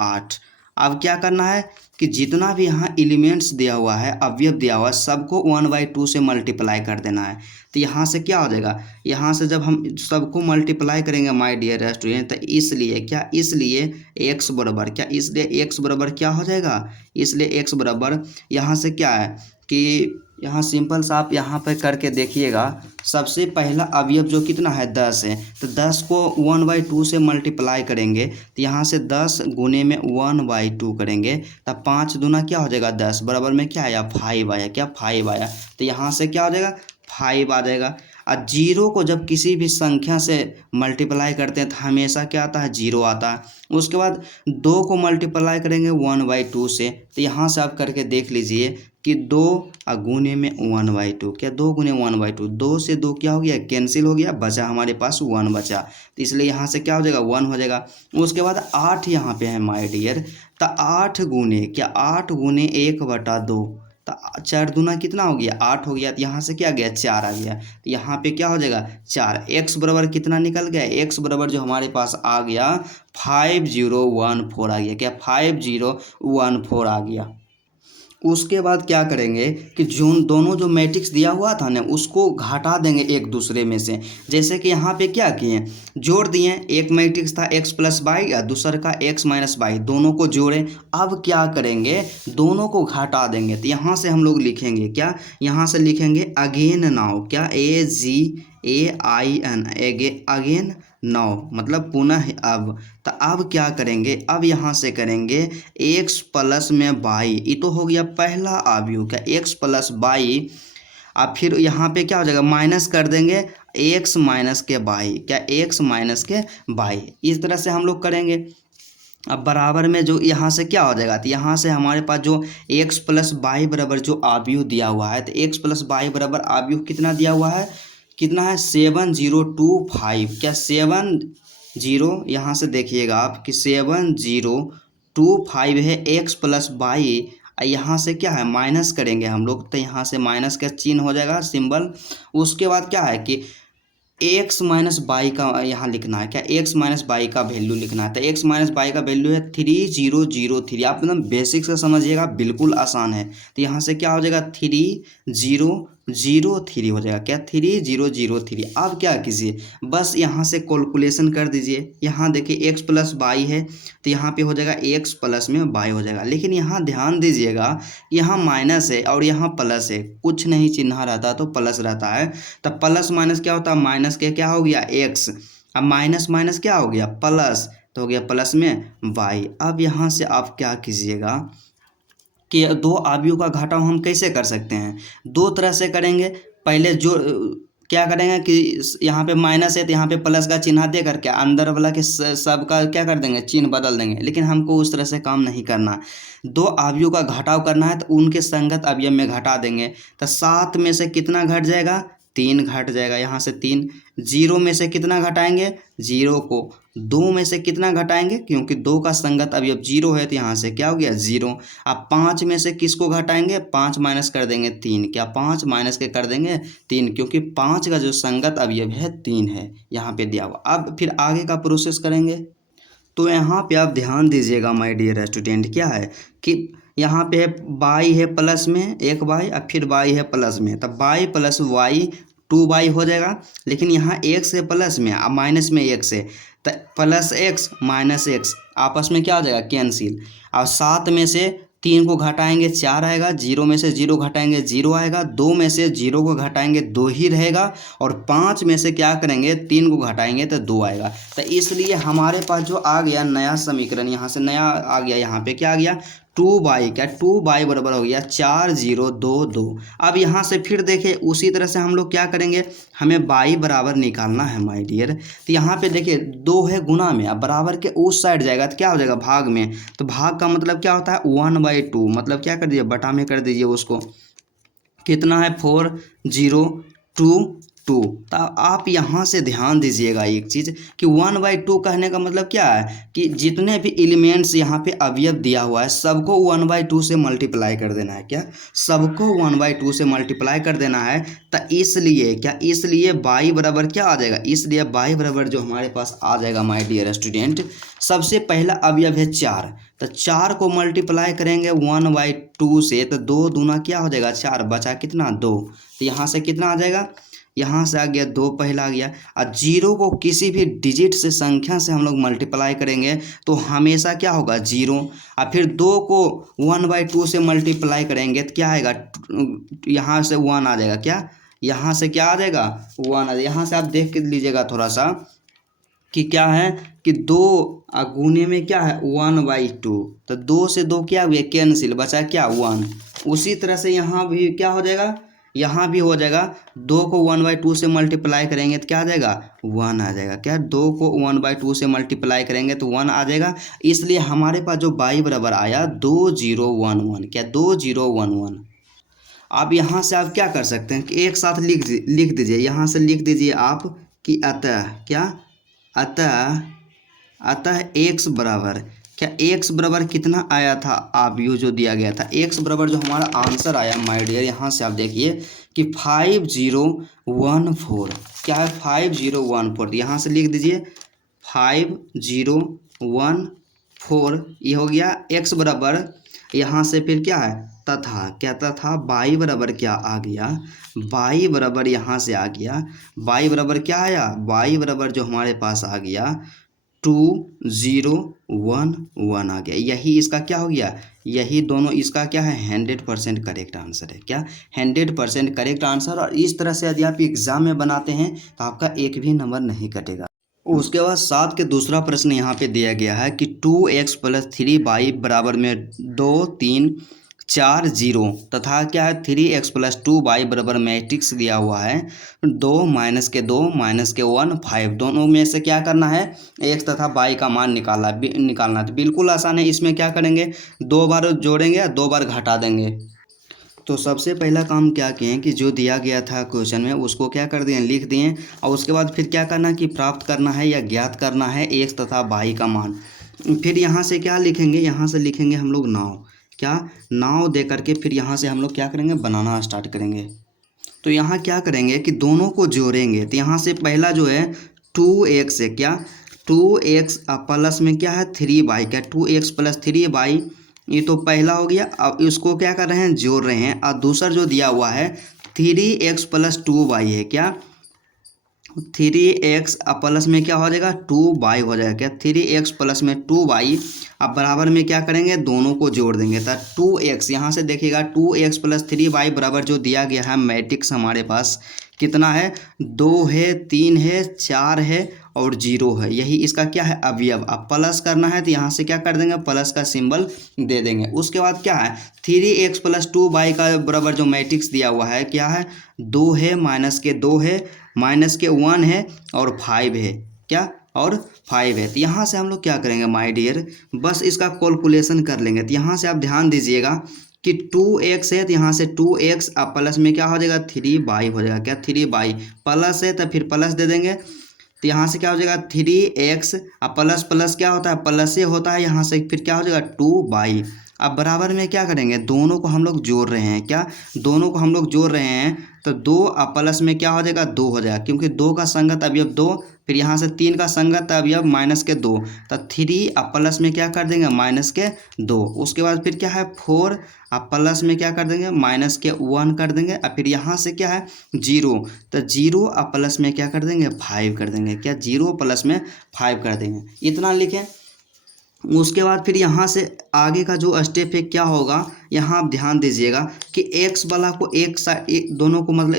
8। अब क्या करना है कि जितना भी यहाँ एलिमेंट्स दिया हुआ है अवयव दिया हुआ है सबको 1/2 से मल्टीप्लाई कर देना है। तो यहाँ से क्या हो जाएगा, यहाँ से जब हम सबको मल्टीप्लाई करेंगे माय डियर स्टूडेंट तो इसलिए x बराबर क्या हो जाएगा, इसलिए x बराबर यहाँ से क्या है कि यहाँ सिंपल सा आप यहाँ पे करके देखिएगा। सबसे पहला अवयव जो कितना है 10 है, तो 10 को 1/2 से मल्टीप्लाई करेंगे तो यहाँ से 10 गुने में 1/2 करेंगे तब 5 दूना क्या हो जाएगा 10 बराबर में क्या आया 5 आया। क्या 5 आया, तो यहाँ से क्या हो जाएगा 5 आ जाएगा। और जीरो को जब किसी भी संख्या से मल्टीप्लाई करते हैं तो हमेशा क्या आता है 0 आता है। उसके बाद 2 को मल्टीप्लाई करेंगे 1/2 से, तो यहाँ से आप करके देख लीजिए कि 2 गुने में 1/2, क्या 2 गुने 1/2, 2 से 2 क्या हो गया कैंसिल हो गया, बचा हमारे पास 1 बचा, तो इसलिए यहाँ से क्या हो जाएगा 1 हो जाएगा। उसके बाद 8 यहाँ पे है माय डियर, तो 8 गुने क्या 8 गुने 1/2, तो 4 दूना कितना हो गया 8 हो गया, तो यहाँ से क्या आ गया 4 आ गया, तो यहाँ पे क्या हो जाएगा 4। x बराबर कितना निकल गया, x बराबर जो हमारे पास आ गया 5014 आ गया। क्या 5014 आ गया। उसके बाद क्या करेंगे कि जो दोनों जो मैट्रिक्स दिया हुआ था ना उसको घटा देंगे एक दूसरे में से। जैसे कि यहाँ पे क्या किए जोड़ दिए, एक मैट्रिक्स था x + y या दूसर का x - y, दोनों को जोड़े। अब क्या करेंगे दोनों को घटा देंगे, तो यहाँ से हम लोग लिखेंगे क्या, यहाँ से लिखेंगे अगेन नाउ, क्या AGAIN अगेन नाउ मतलब पुनः अब। तो अब क्या करेंगे, अब यहाँ से करेंगे x + में y, ये तो हो गया पहला अवयव क्या x + y। अब फिर यहाँ पे क्या हो जाएगा माइनस कर देंगे x - के y, क्या x - के y, इस तरह से हम लोग करेंगे। अब बराबर में जो यहाँ से क्या हो जाएगा, तो यहाँ से हमारे पास जो x + y बराबर जो अवयव दिया हुआ है, तो x + y बराबर अवयव कितना दिया हुआ है, कितना है 7025, क्या 70, यहाँ से देखिएगा आप कि 7025 है x + y, यहाँ से क्या है माइनस करेंगे हम लोग, तो यहाँ से माइनस का चिन्ह हो जाएगा सिंबल। उसके बाद क्या है कि x - y का यहाँ लिखना है, क्या x - y का वैल्यू लिखना है, तो x - y का वैल्यू है 3003। आप एकदम बेसिक से समझिएगा, बिल्कुल आसान है। तो यहाँ से क्या हो जाएगा 3003 हो जाएगा, क्या 3003। अब क्या कीजिए बस यहाँ से कैलकुलेशन कर दीजिए। यहाँ देखिए x + y है तो यहाँ पे हो जाएगा x + में y हो जाएगा, लेकिन यहाँ ध्यान दीजिएगा यहाँ माइनस है और यहाँ प्लस है, कुछ नहीं चिन्ह रहता तो प्लस रहता है, तो प्लस माइनस क्या होता है माइनस के क्या हो गया x, अब माइनस माइनस क्या हो गया प्लस, तो हो गया प्लस में y। अब यहाँ से आप क्या कीजिएगा कि दो अवयव का घटाव हम कैसे कर सकते हैं, दो तरह से करेंगे। पहले जो क्या करेंगे कि यहाँ पे माइनस है तो यहाँ पे प्लस का चिन्ह दे करके अंदर वाला के सब का क्या कर देंगे चिन्ह बदल देंगे, लेकिन हमको उस तरह से काम नहीं करना। दो अवयव का घटाव करना है तो उनके संगत अवयव में घटा देंगे, तो 7 में से कितना घट जाएगा 3 घट जाएगा, यहाँ से 3। 0 में से कितना घटाएंगे 0 को, 2 में से कितना घटाएंगे क्योंकि 2 का संगत अवयव 0 है तो यहाँ से क्या हो गया 0। अब 5 में से किसको घटाएंगे 5 माइनस कर देंगे 3, क्या 5 माइनस के कर देंगे 3, क्योंकि 5 का जो संगत अवयव है 3 है यहाँ पे दिया हुआ। अब फिर आगे का प्रोसेस करेंगे, तो यहाँ पे आप ध्यान दीजिएगा माय डियर स्टूडेंट, क्या है कि यहाँ पे है y है प्लस में एक y, अब फिर y है प्लस में, तब y + y 2y हो जाएगा। लेकिन यहाँ x है प्लस में अब माइनस में x है, तो +x - x आपस में क्या हो जाएगा कैंसिल। अब 7 में से 3 को घटाएंगे 4 आएगा, 0 में से 0 घटाएंगे 0 आएगा, 2 में से 0 को घटाएंगे 2 ही रहेगा, और 5 में से क्या करेंगे 3 को घटाएंगे तो 2 आएगा। तो इसलिए हमारे पास जो आ गया नया समीकरण, यहाँ से नया आ गया, यहाँ पे क्या आ गया 2y, क्या 2y बराबर हो गया 4022। अब यहाँ से फिर देखिए उसी तरह से हम लोग क्या करेंगे, हमें y बराबर निकालना है माय डियर। तो यहाँ पे देखिए 2 है गुना में, अब बराबर के उस साइड जाएगा तो क्या हो जाएगा भाग में, तो भाग का मतलब क्या होता है 1/2, मतलब क्या कर दीजिए बटा में कर दीजिए उसको, कितना है 4022। तो आप यहाँ से ध्यान दीजिएगा एक चीज़ कि 1/2 कहने का मतलब क्या है कि जितने भी एलिमेंट्स यहाँ पे अवयव दिया हुआ है सबको 1/2 से मल्टीप्लाई कर देना है, क्या सबको 1/2 से मल्टीप्लाई कर देना है। तो इसलिए क्या, इसलिए y बराबर क्या आ जाएगा, इसलिए y बराबर जो हमारे पास आ जाएगा माय डियर स्टूडेंट, सबसे पहला अवयव है 4, तो 4 को मल्टीप्लाई करेंगे 1/2 से, तो 2 दूना क्या हो जाएगा 4, बचा कितना 2, तो यहाँ से कितना आ जाएगा यहाँ से आ गया 2 पहला आ गया। और 0 को किसी भी डिजिट से संख्या से हम लोग मल्टीप्लाई करेंगे तो हमेशा क्या होगा 0। और फिर 2 को 1/2 से मल्टीप्लाई करेंगे तो क्या आएगा, यहाँ से 1 आ जाएगा। क्या यहाँ से क्या आ जाएगा 1 आ जाएगा। यहाँ से आप देख के लीजिएगा थोड़ा सा कि क्या है कि 2 गुने में क्या है 1/2, तो 2 से 2 क्या हुए कैंसिल, बचा क्या 1। उसी तरह से यहाँ भी क्या हो जाएगा, यहाँ भी हो जाएगा। 2 को 1/2 से मल्टीप्लाई करेंगे तो क्या आ जाएगा 1 आ जाएगा। क्या 2 को 1/2 से मल्टीप्लाई करेंगे तो 1 आ जाएगा। इसलिए हमारे पास जो y बराबर आया 2011, क्या 2011। अब यहाँ से आप क्या कर सकते हैं कि एक साथ लिख दीजिए। यहाँ से लिख दीजिए आप कि अतः क्या, अतः x बराबर क्या, x बराबर कितना आया था आव्यूह जो दिया गया था, x बराबर जो हमारा आंसर आया माय डियर, यहाँ से आप देखिए कि 5014। क्या है 5014, यहाँ से लिख दीजिए 5014। ये हो गया x बराबर। यहाँ से फिर क्या है तथा, क्या तथा y बराबर क्या आ गया, y बराबर यहाँ से आ गया, y बराबर क्या आया, y बराबर जो हमारे पास आ गया 2011 आ गया। यही इसका क्या हो गया, यही दोनों इसका क्या है 100% करेक्ट आंसर है। क्या 100% करेक्ट आंसर। और इस तरह से यदि आप एग्जाम में बनाते हैं तो आपका एक भी नंबर नहीं कटेगा। उसके बाद 7 के दूसरा प्रश्न यहाँ पे दिया गया है कि 2x + 3y बराबर में 2 3 4 0 तथा क्या है 3x + 2y बराबर मैट्रिक्स दिया हुआ है 2 -2 -1 5। दोनों में से क्या करना है, x तथा y का मान निकालना। तो बिल्कुल आसान है। इसमें क्या करेंगे 2 बार जोड़ेंगे या 2 बार घटा देंगे। तो सबसे पहला काम क्या किए कि जो दिया गया था क्वेश्चन में उसको क्या कर दिए, लिख दिए। और उसके बाद फिर क्या करना कि प्राप्त करना है या ज्ञात करना है x तथा y का मान। फिर यहाँ से क्या लिखेंगे, यहाँ से लिखेंगे हम लोग 9। क्या 9 दे करके फिर यहाँ से हम लोग क्या करेंगे बनाना स्टार्ट करेंगे। तो यहाँ क्या करेंगे कि दोनों को जोड़ेंगे। तो यहाँ से पहला जो है 2x है, क्या 2x प्लस में क्या है 3y, क्या 2x + 3y, ये तो पहला हो गया। अब इसको क्या कर रहे हैं जोड़ रहे हैं। और दूसरा जो दिया हुआ है 3x + 2y है, क्या 3x प्लस में क्या हो जाएगा 2y हो जाएगा। क्या 3x प्लस में 2y, अब बराबर में क्या करेंगे दोनों को जोड़ देंगे। तो 2x यहाँ से देखिएगा 2x + 3y बराबर जो दिया गया है मैट्रिक्स हमारे पास कितना है 2 है 3 है 4 है और 0 है। यही इसका क्या है अवयव। अब प्लस करना है तो यहाँ से क्या कर देंगे प्लस का सिंबल दे देंगे। उसके बाद क्या है 3x + 2y का बराबर जो मैट्रिक्स दिया हुआ है क्या है 2 है -2 है -1 है और 5 है। क्या और 5 है। तो यहाँ से हम लोग क्या करेंगे माय डियर, बस इसका कैलकुलेशन कर लेंगे। तो यहाँ से आप ध्यान दीजिएगा कि 2x है तो यहाँ से 2x अब प्लस में क्या हो जाएगा 3y हो जाएगा। क्या 3y प्लस है तो फिर प्लस दे देंगे। तो यहाँ से क्या हो जाएगा 3x अब प्लस प्लस क्या होता है प्लस से होता है। यहाँ से फिर क्या हो जाएगा 2y। अब बराबर में क्या करेंगे दोनों को हम लोग जोड़ रहे हैं। क्या दोनों को हम लोग जोड़ रहे हैं तो 2 अब प्लस में क्या हो जाएगा 2 हो जाएगा, क्योंकि 2 का संगत अवयव 2, फिर यहाँ से 3 का संगत अवयव -2, तो 3 अब प्लस में क्या कर देंगे -2। उसके बाद फिर क्या है 4 अब प्लस में क्या कर देंगे -1 कर देंगे। और फिर यहाँ से क्या है 0, तो 0 अब प्लस में क्या कर देंगे 5 कर देंगे। क्या 0 प्लस में 5 कर देंगे, इतना लिखें। उसके बाद फिर यहाँ से आगे का जो स्टेप है क्या होगा, यहाँ आप ध्यान दीजिएगा कि x वाला को दोनों को मतलब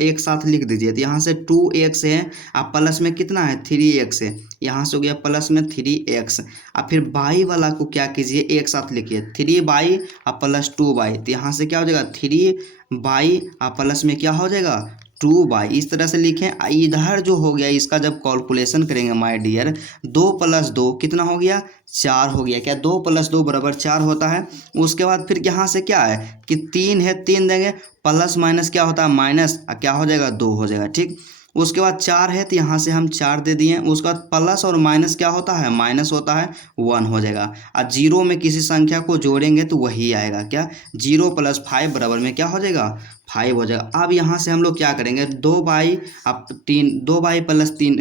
एक साथ लिख दीजिए। तो यहाँ से 2x है अब प्लस में कितना है 3x है, यहाँ से हो गया प्लस में 3x। अब फिर y वाला को क्या कीजिए एक साथ लिखिए 3y अब प्लस 2y। तो यहाँ से क्या हो जाएगा 3y अब प्लस में क्या हो जाएगा 2y। इस तरह से लिखें। इधर जो हो गया इसका जब कैलकुलेशन करेंगे माय डियर 2 + 2 कितना हो गया 4 हो गया। क्या 2 + 2 = 4 होता है। उसके बाद फिर यहाँ से क्या है कि 3 है 3 देंगे, प्लस माइनस क्या होता है माइनस, क्या हो जाएगा 2 हो जाएगा। ठीक, उसके बाद 4 है तो यहाँ से हम 4 दे दिए। उसके बाद प्लस और माइनस क्या होता है माइनस होता है 1 हो जाएगा। और 0 में किसी संख्या को जोड़ेंगे तो वही आएगा। क्या 0 + 5 बराबर में क्या हो जाएगा 5 हो जाएगा। अब यहाँ से हम लोग क्या करेंगे 2y अब 2y + 3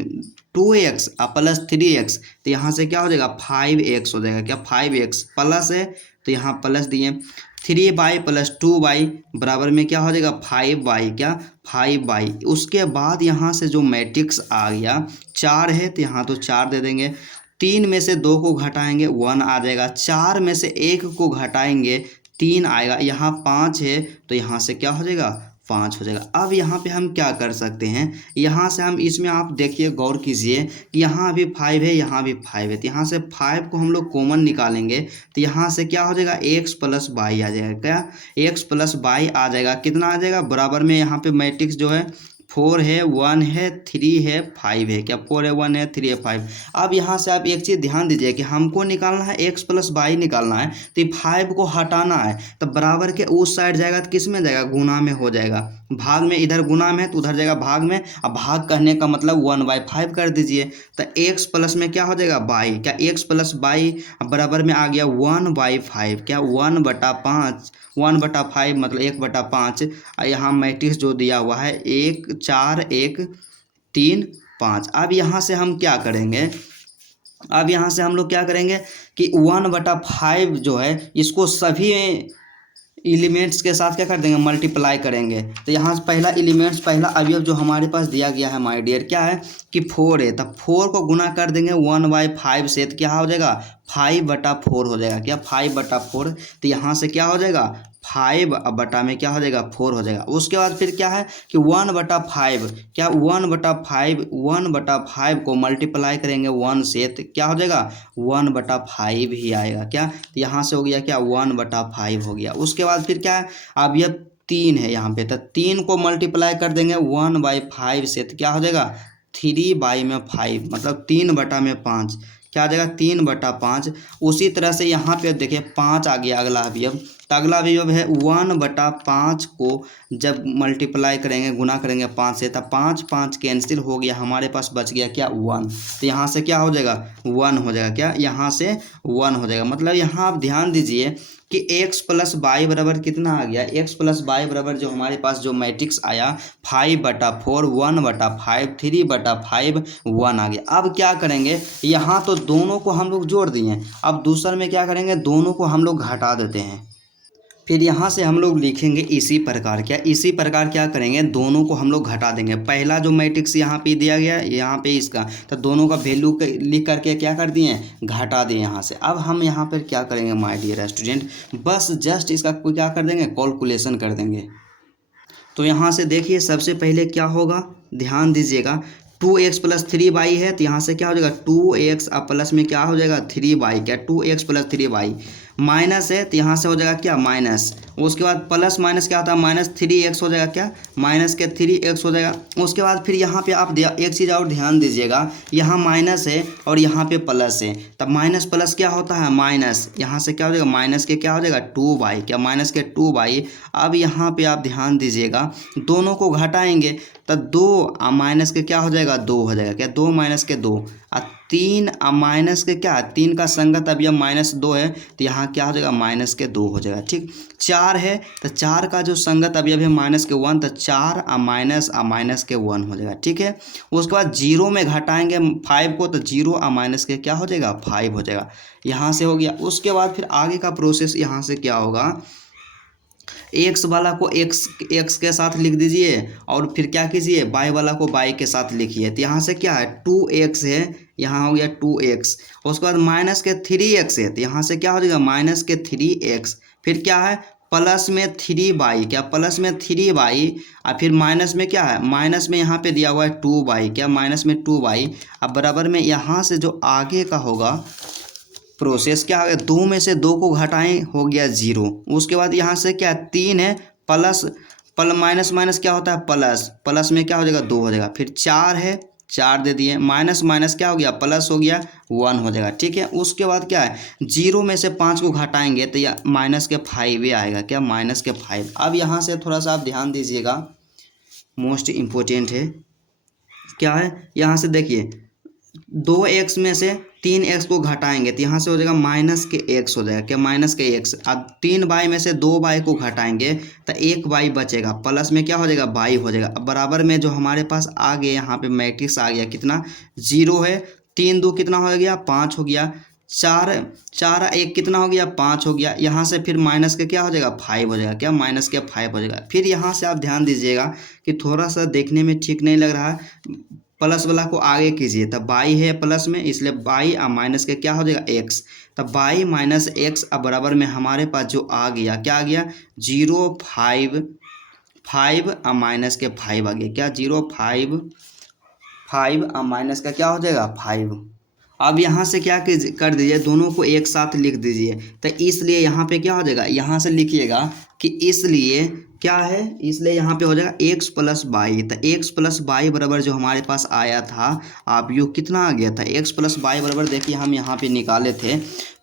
2x अब + 3x, तो यहाँ से क्या हो जाएगा 5x हो जाएगा। क्या 5x प्लस है तो यहाँ प्लस दिए, 3y प्लस 2y बराबर में क्या हो जाएगा 5y, क्या 5y। उसके बाद यहाँ से जो मैट्रिक्स आ गया 4 है तो यहाँ तो 4 दे देंगे, 3 में से 2 को घटाएंगे 1 आ जाएगा, 4 में से 1 को घटाएंगे 3 आएगा, यहाँ 5 है तो यहाँ से क्या हो जाएगा 5 हो जाएगा। अब यहाँ पे हम क्या कर सकते हैं, यहाँ से हम इसमें आप देखिए गौर कीजिए कि यहाँ भी 5 है, यहाँ भी 5 है, तो यहाँ से 5 को हम लोग कॉमन निकालेंगे तो यहाँ से क्या हो जाएगा x प्लस वाई आ जाएगा, क्या x प्लस वाई आ जाएगा। कितना आ जाएगा बराबर में यहाँ पे मैट्रिक्स जो है 4 है 1 है 3 है 5 है, क्या 4 है 1 है 3 है 5। अब यहाँ से आप एक चीज़ ध्यान दीजिए कि हमको निकालना है x प्लस वाई निकालना है, तो ये 5 को हटाना है, तो बराबर के उस साइड जाएगा तो किस में जाएगा, गुना में हो जाएगा, भाग में, इधर गुना में तो उधर जाएगा भाग में। अब भाग करने का मतलब 1/5 कर दीजिए, तो x प्लस में क्या हो जाएगा वाई, क्या x प्लस वाई बराबर में आ गया 1/5, क्या 1/5, 1/5 मतलब 1/5। यहाँ मैट्रिक्स जो दिया हुआ है 1 4 1 3 5। अब यहाँ से हम क्या करेंगे, अब यहाँ से हम लोग क्या करेंगे कि 1/5 जो है इसको सभी एलिमेंट्स के साथ क्या कर देंगे, मल्टीप्लाई करेंगे। तो यहाँ से पहला एलिमेंट्स, पहला अवयव जो हमारे पास दिया गया है माय डियर क्या है कि 4 है, तब 4 को गुना कर देंगे 1/5 से, तो क्या हो जाएगा 5/4 हो जाएगा, क्या 5/4। तो यहाँ से क्या हो जाएगा 5 बटा में क्या हो जाएगा 4 हो जाएगा। उसके बाद फिर क्या है कि 1/5, क्या 1/5 को मल्टीप्लाई करेंगे 1 से तो क्या हो जाएगा 1/5 ही आएगा, क्या तो यहाँ से हो गया क्या 1/5 हो गया। उसके बाद फिर क्या है, अब यह 3 है यहाँ पे, तो 3 को मल्टीप्लाई कर देंगे 1/5 से तो क्या हो जाएगा 3/5 मतलब 3/5, क्या आ जाएगा 3/5। उसी तरह से यहाँ पे देखिए 5 आ गया अगला अवयव, तो अगला अवयव है 1/5 को जब मल्टीप्लाई करेंगे गुना करेंगे 5 से, तब 5 कैंसिल हो गया, हमारे पास बच गया क्या 1, तो यहाँ से क्या हो जाएगा 1 हो जाएगा, क्या यहाँ से 1 हो जाएगा। मतलब यहाँ आप ध्यान दीजिए कि x प्लस वाई बराबर कितना आ गया, x प्लस वाई बराबर जो हमारे पास जो मैट्रिक्स आया 5/4 1/5 3/5 1 आ गया। अब क्या करेंगे, यहाँ तो दोनों को हम लोग जोड़ दिए, अब दूसरे में क्या करेंगे दोनों को हम लोग घटा देते हैं, फिर यहाँ से हम लोग लिखेंगे इसी प्रकार, क्या इसी प्रकार क्या करेंगे दोनों को हम लोग घटा देंगे। पहला जो मैट्रिक्स यहाँ पे दिया गया यहाँ पे इसका, तो दोनों का वैल्यू लिख करके क्या कर दिए घटा दिए यहाँ से। अब हम यहाँ पर क्या करेंगे माय डियर स्टूडेंट, बस जस्ट इसका क्या कर देंगे कैलकुलेशन कर देंगे। तो यहाँ से देखिए सबसे पहले क्या होगा, ध्यान दीजिएगा 2x प्लस 3y है, तो यहाँ से क्या हो जाएगा 2x अब प्लस में क्या हो जाएगा 3y, क्या 2x प्लस 3y माइनस है, तो यहाँ से हो जाएगा क्या माइनस। उसके बाद प्लस माइनस क्या होता है माइनस 3x हो जाएगा, क्या माइनस के 3x हो जाएगा। उसके बाद फिर यहाँ पे आप एक चीज़ और ध्यान दीजिएगा, यहाँ माइनस है और यहाँ पे प्लस है, तब माइनस प्लस क्या होता है माइनस, यहाँ से क्या हो जाएगा माइनस के क्या हो जाएगा 2y, क्या माइनस के 2y। अब यहाँ पे आप ध्यान दीजिएगा दोनों को घटाएंगे तो 2 माइनस के क्या हो जाएगा 2 हो जाएगा, क्या 2 माइनस के 2 और 3 माइनस के क्या 3 का संगत अब यह -2 है, तो यहाँ क्या हो जाएगा -2 हो जाएगा। ठीक 4 है तो 4 का जो संगत अभी है -1, तो 4 माइनस के 1 हो जाएगा। ठीक है, उसके बाद 0 में घटाएंगे 5 को, तो 0 माइनस के क्या हो जाएगा 5 हो जाएगा, यहाँ से हो गया। उसके बाद फिर आगे का प्रोसेस यहाँ से क्या होगा, x वाला को x के साथ लिख दीजिए और फिर क्या कीजिए y वाला को y के साथ लिखिए। तो यहाँ से क्या है 2x है, यहाँ हो गया 2x, उसके बाद माइनस के 3x है, तो यहाँ से क्या हो जाएगा माइनस के 3x, फिर क्या है प्लस में 3y, क्या प्लस में 3y और फिर माइनस में क्या है माइनस में यहाँ पे दिया हुआ है 2y, क्या माइनस में 2y। अब बराबर में यहाँ से जो आगे का होगा प्रोसेस क्या है 2 में से 2 को घटाएं हो गया 0। उसके बाद यहाँ से क्या 3 है प्लस माइनस माइनस क्या होता है प्लस, प्लस में क्या हो जाएगा 2 हो जाएगा। फिर 4 है 4 दे दिए, माइनस माइनस क्या हो गया प्लस हो गया 1 हो जाएगा। ठीक है, उसके बाद क्या है 0 में से 5 को घटाएंगे तो यह माइनस के 5 आएगा, क्या माइनस के 5। अब यहाँ से थोड़ा सा आप ध्यान दीजिएगा, मोस्ट इम्पोर्टेंट है क्या है, यहाँ से देखिए 2x में से 3x को घटाएंगे तो यहाँ से हो जाएगा माइनस के x हो जाएगा, क्या माइनस के x। अब 3y में से 2y को घटाएंगे तो 1y बचेगा, प्लस में क्या हो जाएगा y हो जाएगा। अब बराबर में जो हमारे पास आ गया यहाँ पे मैट्रिक्स आ गया कितना 0 है, 3 2 कितना हो गया 5 हो गया, चार चार एक कितना हो गया 5 हो गया। यहाँ से फिर माइनस के क्या हो जाएगा 5 हो जाएगा, क्या माइनस के 5 हो जाएगा। फिर यहाँ से आप ध्यान दीजिएगा कि थोड़ा सा देखने में ठीक नहीं लग रहा है, प्लस वाला को आगे कीजिए। तब बाई है प्लस में, इसलिए बाई और माइनस के क्या हो जाएगा एक्स। तब बाई माइनस एक्स अब बराबर में हमारे पास जो आ गया क्या आ गया 0 5 5 और माइनस के 5 आ गया, क्या 0 5 5 और माइनस का क्या हो जाएगा 5। अब यहाँ से क्या कर दीजिए, दोनों को एक साथ लिख दीजिए। तो इसलिए यहाँ पे क्या हो जाएगा, यहाँ से लिखिएगा कि इसलिए क्या है, इसलिए यहाँ पे हो जाएगा x प्लस बाई। तो x प्लस बाई बराबर जो हमारे पास आया था आप यू कितना आ गया था x प्लस बाई बराबर, देखिए हम यहाँ पे निकाले थे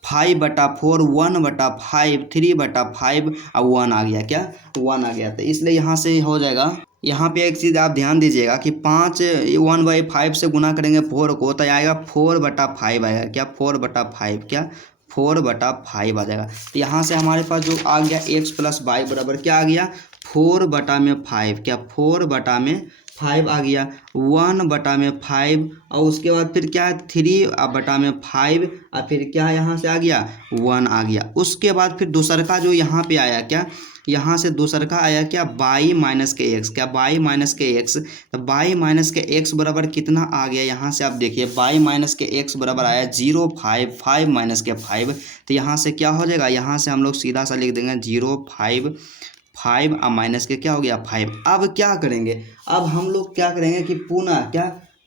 5/4 1/5 3/5 और 1 आ गया, क्या 1 आ गया। तो इसलिए यहाँ से हो जाएगा, यहाँ पे एक चीज़ आप ध्यान दीजिएगा कि 1/5 से गुना करेंगे 4 को तो आएगा 4/5 आएगा, क्या 4/5, क्या 4/5 आ जाएगा। तो यहाँ से हमारे पास जो आ गया x प्लस बाई बराबर क्या आ गया 4/5, क्या 4/5 आ गया 1/5 और उसके बाद फिर क्या है 3/5 और फिर क्या यहाँ से आ गया 1 आ गया। उसके बाद फिर दूसर का जो यहाँ पे आया, क्या यहाँ से दूसर का आया क्या बाई माइनस के एक्स, क्या बाई माइनस के एक्स। तो बाई माइनस के एक्स बराबर कितना आ गया, यहाँ से आप देखिए बाई माइनस के एक्स बराबर आया 0 5 5 माइनस के 5। तो यहाँ से क्या हो जाएगा, यहाँ से हम लोग सीधा सा लिख देंगे 0 5 5 और माइनस के क्या हो गया 5। अब क्या करेंगे, अब हम लोग क्या करेंगे कि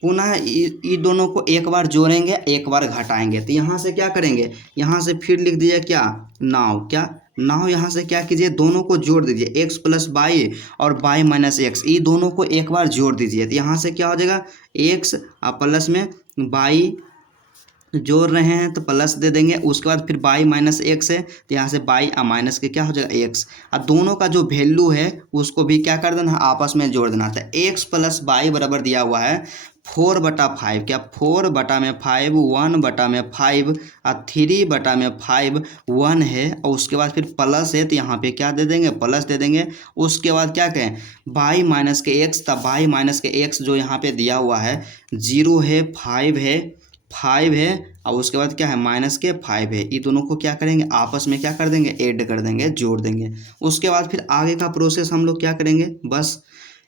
पुनः ये दोनों को एक बार जोड़ेंगे एक बार घटाएंगे। तो यहाँ से क्या करेंगे, यहाँ से फिर लिख दीजिए क्या नाउ, क्या नाउ यहाँ से क्या कीजिए दोनों को जोड़ दीजिए x प्लस बाई और बाई माइनस एक्स, ये दोनों को एक बार जोड़ दीजिए। तो यहाँ से क्या हो जाएगा x और प्लस में बाई जोड़ रहे हैं तो प्लस दे देंगे, उसके बाद फिर बाई माइनस एक्स है तो यहाँ से बाई और माइनस के क्या हो जाएगा एक्स, और दोनों का जो वैल्यू है उसको भी क्या कर देना आपस में जोड़ देना। तो एक्स प्लस बाई बराबर दिया हुआ है 4/5, क्या 4/5 1/5 और 3/5 1 है, और उसके बाद फिर प्लस है तो यहाँ पे क्या दे देंगे प्लस दे देंगे। उसके बाद क्या कहें बाई माइनस के एक्स, तब बाई माइनस के एक्स जो यहाँ पे दिया हुआ है 0 है 5 है और उसके बाद क्या है माइनस के 5 है, ये दोनों को क्या करेंगे आपस में क्या कर देंगे ऐड कर देंगे जोड़ देंगे। उसके बाद फिर आगे का प्रोसेस हम लोग क्या करेंगे, बस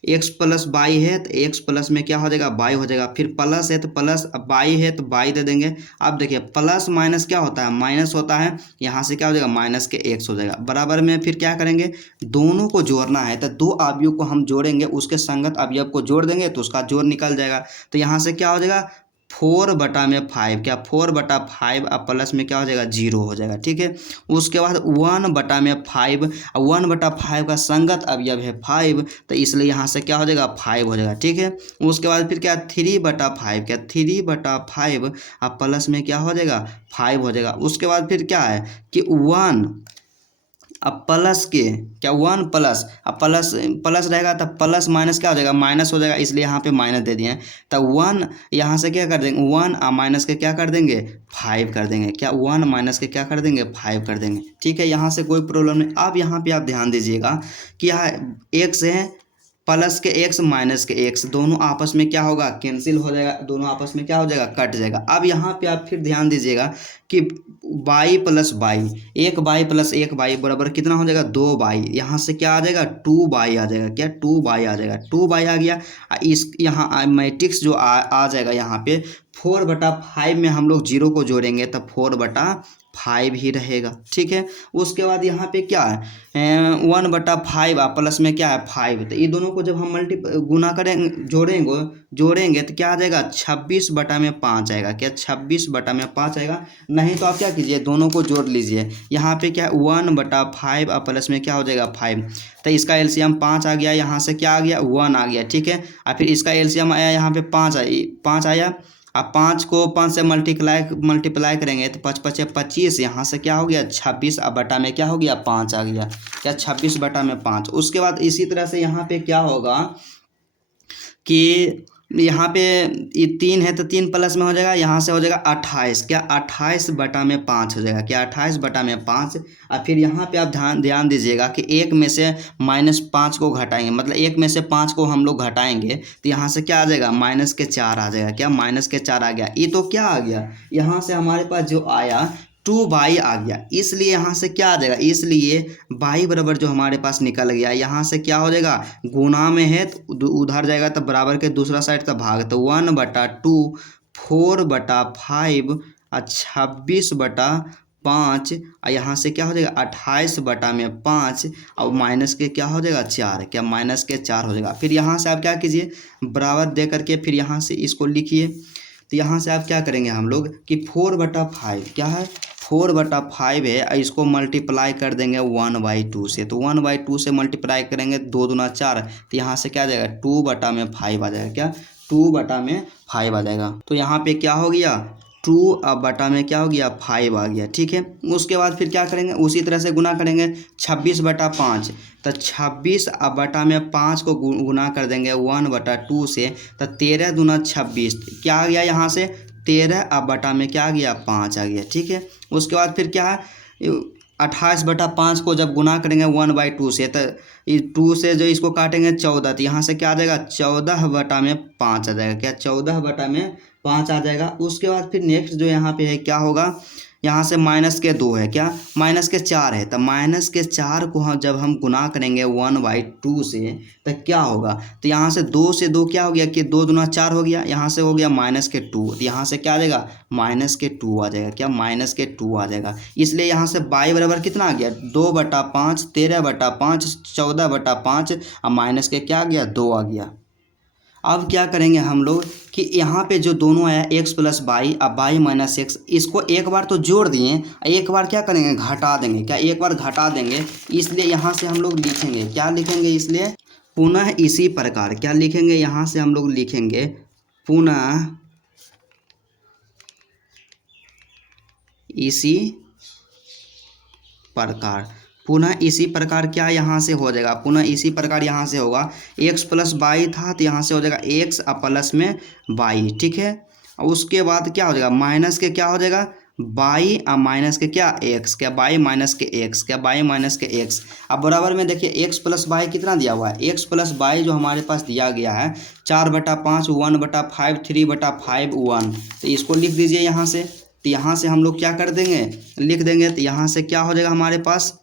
x प्लस बाई है तो x प्लस में क्या हो जाएगा बाई हो जाएगा, फिर प्लस है तो प्लस, बाई है तो बाई दे देंगे। अब देखिए प्लस माइनस क्या होता है माइनस होता है, यहाँ से क्या हो जाएगा माइनस के x हो जाएगा बराबर में। फिर क्या करेंगे दोनों को जोड़ना है तो दो अवयव को हम जोड़ेंगे उसके संगत अवयव को जोड़ देंगे तो उसका जोड़ निकल जाएगा। तो यहाँ से क्या हो जाएगा 4/5, क्या 4/5 अब प्लस में क्या हो जाएगा 0 हो जाएगा, ठीक है। उसके बाद 1/5 और 1/5 का संगत अवयव है 5 तो इसलिए यहाँ से क्या हो जाएगा 5 हो जाएगा, ठीक है। उसके बाद फिर क्या 3/5, क्या 3/5 अब प्लस में क्या हो जाएगा 5 हो जाएगा। उसके बाद फिर क्या है कि 1 अब प्लस के क्या 1 प्लस, अब प्लस रहेगा तब प्लस माइनस क्या हो जाएगा माइनस हो जाएगा, इसलिए यहाँ पे माइनस दे दिए हैं। तब 1 यहाँ से क्या कर देंगे 1 और माइनस के क्या कर देंगे 5 कर देंगे, क्या 1 माइनस के क्या कर देंगे 5 कर देंगे, ठीक है। यहाँ से कोई प्रॉब्लम नहीं। अब यहाँ पे आप ध्यान दीजिएगा कि यहाँ एक्स है प्लस के एक्स माइनस के एक्स दोनों आपस में क्या होगा कैंसिल हो जाएगा, दोनों आपस में क्या हो जाएगा कट जाएगा। अब यहाँ पे आप फिर ध्यान दीजिएगा कि बाई प्लस बाई, एक बाई प्लस एक बाई बराबर कितना हो जाएगा 2 बाई, यहाँ से क्या आ जाएगा 2 बाई आ जाएगा, क्या 2 बाई आ जाएगा, 2 बाई आ गया। इस यहाँ मैट्रिक्स जो आ जाएगा यहाँ पे 4/5 में हम लोग 0 को जोड़ेंगे तब 4/5 ही रहेगा, ठीक है। उसके बाद यहाँ पे क्या है 1/5 प्लस में क्या है 5, तो ये दोनों को जब हम गुना करेंगे जोड़ेंगे तो क्या आ जाएगा 26/5 आएगा, क्या 26/5 आएगा। नहीं तो आप क्या कीजिए दोनों को जोड़ लीजिए, यहाँ पे क्या 1/5 और प्लस में क्या हो जाएगा 5, तो इसका एलसीएम 5 आ गया, यहाँ से क्या आ गया 1 आ गया, ठीक है। और फिर इसका एलसीएम आया यहाँ पे 5 आया। अब 5 को 5 से मल्टीप्लाई करेंगे तो 5 5 25, यहाँ से क्या हो गया 26 अब बटा में क्या हो गया 5 आ गया, क्या 26/5। उसके बाद इसी तरह से यहाँ पे क्या होगा कि यहाँ पे ये 3 है तो 3 प्लस में हो जाएगा, यहाँ से हो जाएगा 28, क्या 28/5 हो जाएगा, क्या 28/5। और फिर यहाँ पे आप ध्यान दीजिएगा कि 1 में से -5 को घटाएंगे, मतलब 1 में से 5 को हम लोग घटाएंगे तो यहाँ से क्या आ जाएगा, -4 आ जाएगा, क्या -4 आ गया। ये तो क्या आ गया, यहाँ से हमारे पास जो आया 2y आ गया, इसलिए यहाँ से क्या आ जाएगा, इसलिए y बराबर जो हमारे पास निकल गया, यहाँ से क्या हो जाएगा, गुना में है तो उधर जाएगा तो बराबर के दूसरा साइड तो भाग, तो 1/2 4/5 और 26/5 और यहाँ से क्या हो जाएगा 28/5 और माइनस के क्या हो जाएगा 4, क्या -4 हो जाएगा। फिर यहाँ से आप क्या कीजिए, बराबर दे करके फिर यहाँ से इसको लिखिए। तो यहाँ से आप क्या करेंगे हम लोग कि 4/5 क्या है, 4/5 है, इसको मल्टीप्लाई कर देंगे 1/2 से, तो 1/2 से मल्टीप्लाई करेंगे 2 दूना 4, तो यहाँ से क्या आ जाएगा 2/5 आ जाएगा, क्या 2/5 आ जाएगा। तो यहाँ पे क्या हो गया 2/5 आ गया, ठीक है। उसके बाद फिर क्या करेंगे, उसी तरह से गुना करेंगे 26/5, तो 26/5 को गुना कर देंगे 1/2 से, तो 13 दूना 26, क्या आ गया यहाँ से 13 क्या आ गया 5 आ गया, ठीक है। उसके बाद फिर क्या है 28/5 को जब गुना करेंगे 1/2 से, तो 2 से जो इसको काटेंगे 14, तो यहाँ से क्या आ जाएगा 14/5 आ जाएगा, क्या 14/5 आ जाएगा। उसके बाद फिर नेक्स्ट जो यहाँ पे है क्या होगा, यहाँ से -2 है, क्या -4 है, तो -4 को हम जब हम गुना करेंगे 1/2 से तो क्या होगा, तो यहाँ से 2 से 2 क्या हो गया कि 2 दूना 4 हो गया, यहाँ से हो गया -2, तो यहाँ से क्या आ जाएगा -2 आ जाएगा, क्या -2 आ जाएगा। इसलिए यहाँ से y बराबर कितना आ गया 2/5 13/5 14/5 और माइनस के क्या आ गया 2 आ गया। अब क्या करेंगे हम लोग कि यहाँ पे जो दोनों आया x + y अब y - x, इसको एक बार तो जोड़ दिए, एक बार क्या करेंगे घटा देंगे, क्या एक बार घटा देंगे, इसलिए यहाँ से हम लोग लिखेंगे, क्या लिखेंगे, इसलिए पुनः इसी प्रकार, क्या लिखेंगे, यहाँ से हम लोग लिखेंगे पुनः इसी प्रकार, पुनः इसी प्रकार क्या यहाँ से हो जाएगा, पुनः इसी प्रकार यहाँ से होगा x + y था तो यहाँ से हो जाएगा x और प्लस में y, ठीक है। और उसके बाद क्या हो जाएगा माइनस के क्या हो जाएगा y और माइनस के क्या x, क्या y - के x, क्या y - के x। अब बराबर में देखिए x + y कितना दिया हुआ है, x + y जो हमारे पास दिया गया है 4/5 1/5 3/5 1, तो इसको लिख दीजिए यहाँ से। तो यहाँ से हम लोग क्या कर देंगे लिख देंगे, तो यहाँ से क्या हो जाएगा हमारे पास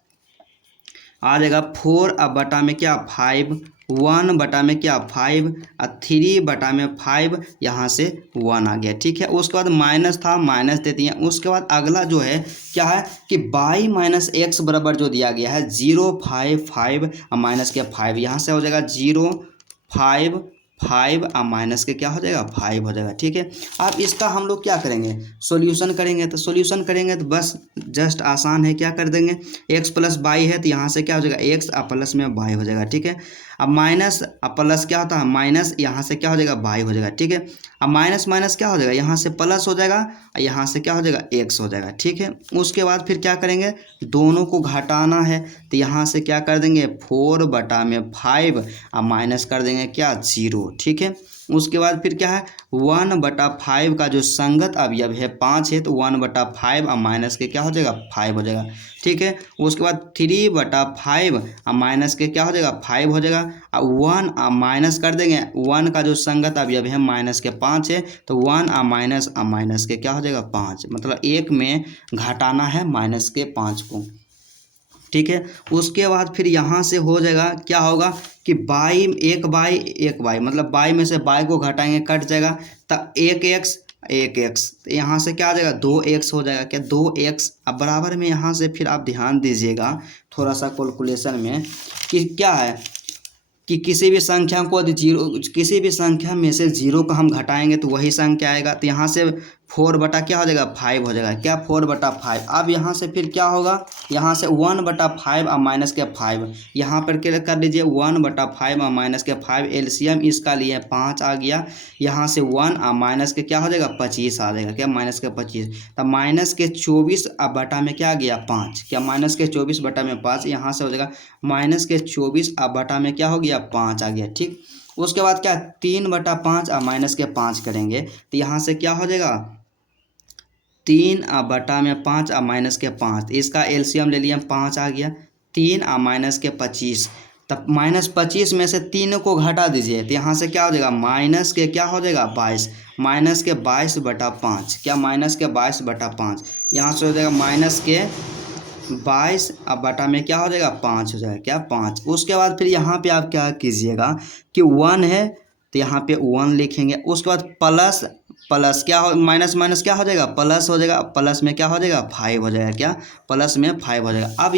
आ जाएगा 4/5 1/5 और 3/5 यहाँ से 1 आ गया, ठीक है। उसके बाद माइनस था माइनस दे दिए। उसके बाद अगला जो है क्या है कि y - x बराबर जो दिया गया है 0 5 5 और माइनस के 5, यहाँ से हो जाएगा 0 5 5 और माइनस के क्या हो जाएगा 5 हो जाएगा, ठीक है। अब इसका हम लोग क्या करेंगे सॉल्यूशन करेंगे, तो सॉल्यूशन करेंगे तो बस जस्ट आसान है, क्या कर देंगे x + y है तो यहाँ से क्या हो जाएगा x और प्लस में y हो जाएगा, ठीक है। अब माइनस और प्लस क्या होता है माइनस, यहाँ से क्या हो जाएगा y हो जाएगा, ठीक है। अब माइनस माइनस क्या हो जाएगा यहाँ से प्लस हो जाएगा और यहाँ से क्या हो जाएगा x हो जाएगा, ठीक है। उसके बाद फिर क्या करेंगे दोनों को घटाना है, तो यहाँ से क्या कर देंगे 4/5 और माइनस कर देंगे क्या 0, ठीक है। उसके बाद फिर क्या है 1/5 का जो संगत अवयव है 5 है, तो 1/5 और माइनस के क्या हो जाएगा 5 हो जाएगा, ठीक है। उसके बाद 3/5 और माइनस के क्या हो जाएगा 5 हो जाएगा, और 1 और माइनस कर देंगे, 1 का जो संगत अवयव है माइनस के 5 है, तो 1 और माइनस के क्या हो जाएगा 5, मतलब एक में घटाना है -5 को, ठीक है। उसके बाद फिर यहाँ से हो जाएगा क्या होगा कि एक बाई मतलब बाई में से बाई को घटाएंगे कट जाएगा, तो 1x तो यहाँ से क्या आ जाएगा 2x हो जाएगा, क्या 2x। अब बराबर में यहाँ से फिर आप ध्यान दीजिएगा थोड़ा सा कैलकुलेशन में कि क्या है कि किसी भी संख्या को किसी भी संख्या में से 0 को हम घटाएंगे तो वही संख्या आएगा, तो यहाँ से 4/क्या हो जाएगा 5 हो जाएगा, क्या 4/5। अब यहाँ से फिर क्या होगा यहाँ से 1/5 और माइनस के 5, यहाँ पर क्या कर लीजिए 1/5 और माइनस के 5 एलसीएम इसका लिए 5 आ गया, यहाँ से 1 और माइनस के क्या हो जाएगा 25 आ जाएगा, क्या -25। तब -24/बटा में क्या आ गया 5, क्या -24/5, यहाँ से हो जाएगा -24/बटा में क्या हो गया 5 आ गया, ठीक। उसके बाद क्या 3/5 और माइनस के 5 करेंगे तो यहाँ से क्या हो जाएगा 3/5 और माइनस के 5, इसका एलसीएम ले लिया 5 आ गया, 3 और माइनस के 25, तब -25 में से 3 को घटा दीजिए तो यहाँ से क्या हो जाएगा माइनस के क्या हो जाएगा 22, माइनस के 22/5, क्या माइनस के 22/5, यहाँ से हो जाएगा माइनस के 22 अब बटा में क्या हो जाएगा 5 हो जाएगा, क्या 5। उसके बाद फिर यहाँ पे आप क्या कीजिएगा कि 1 है तो यहाँ पे 1 लिखेंगे, उसके बाद प्लस प्लस क्या हो माइनस माइनस क्या हो जाएगा प्लस हो जाएगा, प्लस में क्या हो जाएगा 5 हो जाएगा, क्या प्लस में 5 हो जाएगा। अब